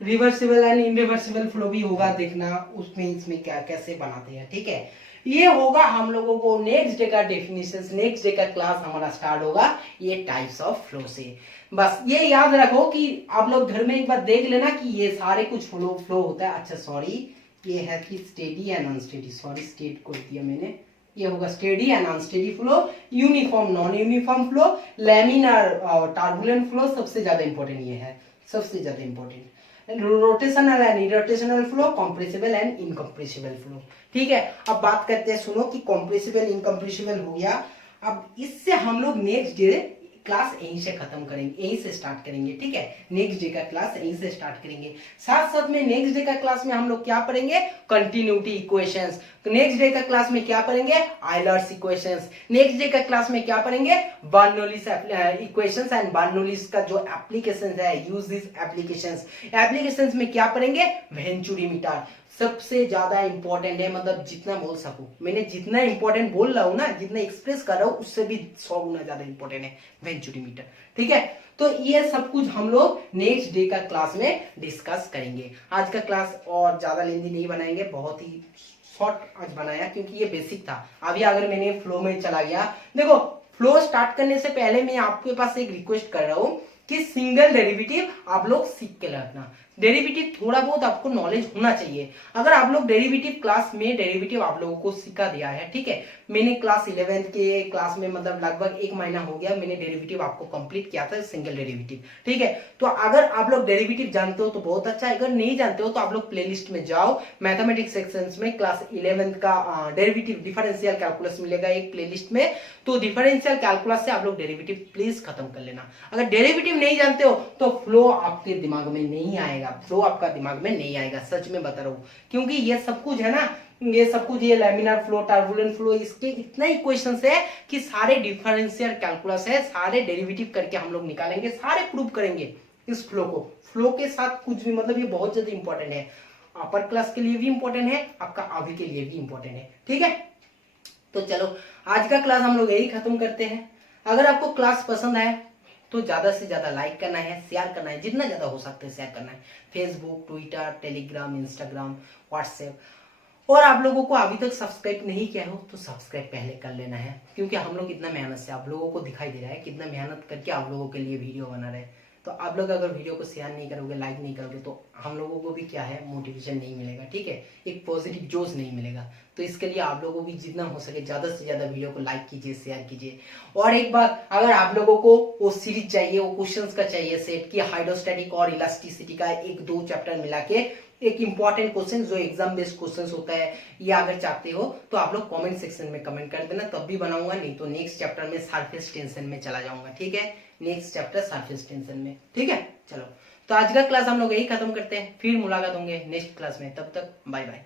Reversible and irreversible flow भी होगा, देखना उसमें इसमें क्या कैसे बनाते हैं, ठीक है। ये होगा हम लोगों को नेक्स्ट डे का डेफिनेशन, नेक्स्ट डे का क्लास हमारा स्टार्ट होगा ये टाइप्स ऑफ फ्लो से। बस ये याद रखो कि आप लोग घर में एक बार देख लेना कि ये सारे कुछ फ्लो होता है। अच्छा सॉरी, ये है कि steady and unsteady, sorry state को दिया मैंने, ये होगा steady and unsteady flow, uniform non uniform flow, laminar और टर्बुलेंट फ्लो, सबसे ज्यादा इंपॉर्टेंट ये है, सबसे ज्यादा important rotational and irrotational flow, compressible and incompressible flow, ठीक है। अब बात करते हैं, सुनो कि कॉम्प्रेसिबल इनकम्प्रेसिबल हो गया। अब इससे हम लोग नेक्स्ट डे क्लास यहीं से खत्म करेंगे, यहीं से स्टार्ट करेंगे, ठीक है। नेक्स्ट डे का क्लास यहीं से स्टार्ट करेंगे। साथ साथ में नेक्स्ट डे का क्लास में हम लोग क्या पढ़ेंगे, कंटिन्यूटी इक्वेशंस। नेक्स्ट डे का क्लास में क्या पढ़ेंगे, आयलर्स इक्वेशंस। नेक्स्ट डे का क्लास में क्या पढ़ेंगे, बर्नौलीज इक्वेशंस एंड बर्नौलीज का जो एप्लीकेशंस है, यूज दिस एप्लीकेशंस। एप्लीकेशंस में क्या पढ़ेंगे, वेंचुरी मीटर सबसे ज्यादा इंपॉर्टेंट है, मतलब जितना बोल सकूं, मैंने जितना इंपॉर्टेंट बोल रहा हूं ना, जितना एक्सप्रेस कर रहा हूं, उससे भी 100 गुना ज्यादा इंपॉर्टेंट है वेंचुरी मीटर, ठीक है। तो ये सब कुछ हम लोग नेक्स्ट डे का क्लास में डिस्कस करेंगे। आज का क्लास और ज्यादा लेंदी नहीं बनाएंगे, बहुत ही शॉर्ट आज बनाया क्योंकि ये बेसिक था। अभी अगर मैंने फ्लो में चला गया, देखो फ्लो स्टार्ट करने से पहले मैं आपके पास एक रिक्वेस्ट कर रहा हूं कि सिंगल डेरिवेटिव आप लोग सीख के रखना। डेरिवेटिव थोड़ा बहुत आपको नॉलेज होना चाहिए। अगर आप लोग डेरिवेटिव क्लास में डेरिवेटिव आप लोगों को सिखा दिया है, ठीक है, मैंने क्लास 11th के क्लास में मतलब लगभग 1 महीना हो गया, मैंने डेरिवेटिव आपको कंप्लीट किया था, सिंगल डेरिवेटिव, ठीक है। तो अगर आप लोग डेरिवेटिव जानते हो तो बहुत अच्छा है, अगर नहीं जानते हो तो आप लोग प्लेलिस्ट में जाओ, मैथमेटिक्स सेक्शंस में क्लास 11th का डेरिवेटिव डिफरेंशियल कैलकुलस मिलेगा एक प्लेलिस्ट में। तो डिफरेंशियल कैलकुलस से आप लोग डेरिवेटिव प्लीज खत्म कर लेना। अगर डेरिवेटिव नहीं जानते हो तो फ्लो आपके दिमाग में नहीं आएगा, फ्लो आपका दिमाग में नहीं आएगा, सच में बता रहा हूं। क्योंकि ये सब कुछ है ना, ये सब कुछ, ये लैमिनार फ्लो, टर्बुलेंट फ्लो, इसके इतना इक्वेशंस है कि सारे डिफरेंशियल कैलकुलस है, सारे डेरिवेटिव करके हम लोग निकालेंगे, सारे प्रूव करेंगे इस फ्लो को। फ्लो के साथ कुछ भी, मतलब ये बहुत ज्यादा इंपॉर्टेंट है, अपर क्लास के लिए भी इंपॉर्टेंट है, आपका अभी के लिए भी इंपॉर्टेंट है, ठीक है। तो चलो आज का क्लास हम लोग यही खत्म करते हैं। अगर आपको क्लास पसंद आए तो ज्यादा से ज्यादा लाइक करना है, शेयर करना है, जितना ज्यादा हो सकता है शेयर करना है, Facebook, Twitter, Telegram, Instagram, WhatsApp. और आप लोगों को अभी तक सब्सक्राइब नहीं किया हो तो सब्सक्राइब पहले कर लेना है, क्योंकि हम लोग इतना मेहनत से, आप लोगों को दिखाई दे रहा है कितना मेहनत करके आप लोगों के लिए वीडियो बना रहे हैं। तो आप लोग अगर वीडियो को शेयर नहीं करोगे, लाइक नहीं करोगे, तो हम लोगों को भी क्या है, मोटिवेशन नहीं मिलेगा, ठीक है, एक पॉजिटिव जोश नहीं मिलेगा। तो इसके लिए आप लोगों को भी जितना हो सके ज्यादा से ज्यादा वीडियो को लाइक कीजिए, शेयर कीजिए। और एक बात, अगर आप लोगों को वो सीरीज चाहिए, वो क्वेश्चंस का चाहिए सेट की हाइड्रोस्टैटिक और इलास्टिसिटी का 1-2 चैप्टर मिला के एक इंपॉर्टेंट क्वेश्चन जो एग्जाम बेस्ड क्वेश्चन होता है, ये अगर चाहते हो तो आप लोग कमेंट सेक्शन में कमेंट कर देना, तब भी बनाऊंगा, नहीं तो नेक्स्ट चैप्टर में सरफेस टेंशन में चला जाऊंगा, ठीक है। नेक्स्ट चैप्टर सरफेस टेंशन में, ठीक है। चलो तो आज का क्लास हम लोग यही खत्म करते हैं, फिर मुलाकात होंगे नेक्स्ट क्लास में, तब तक बाय बाय।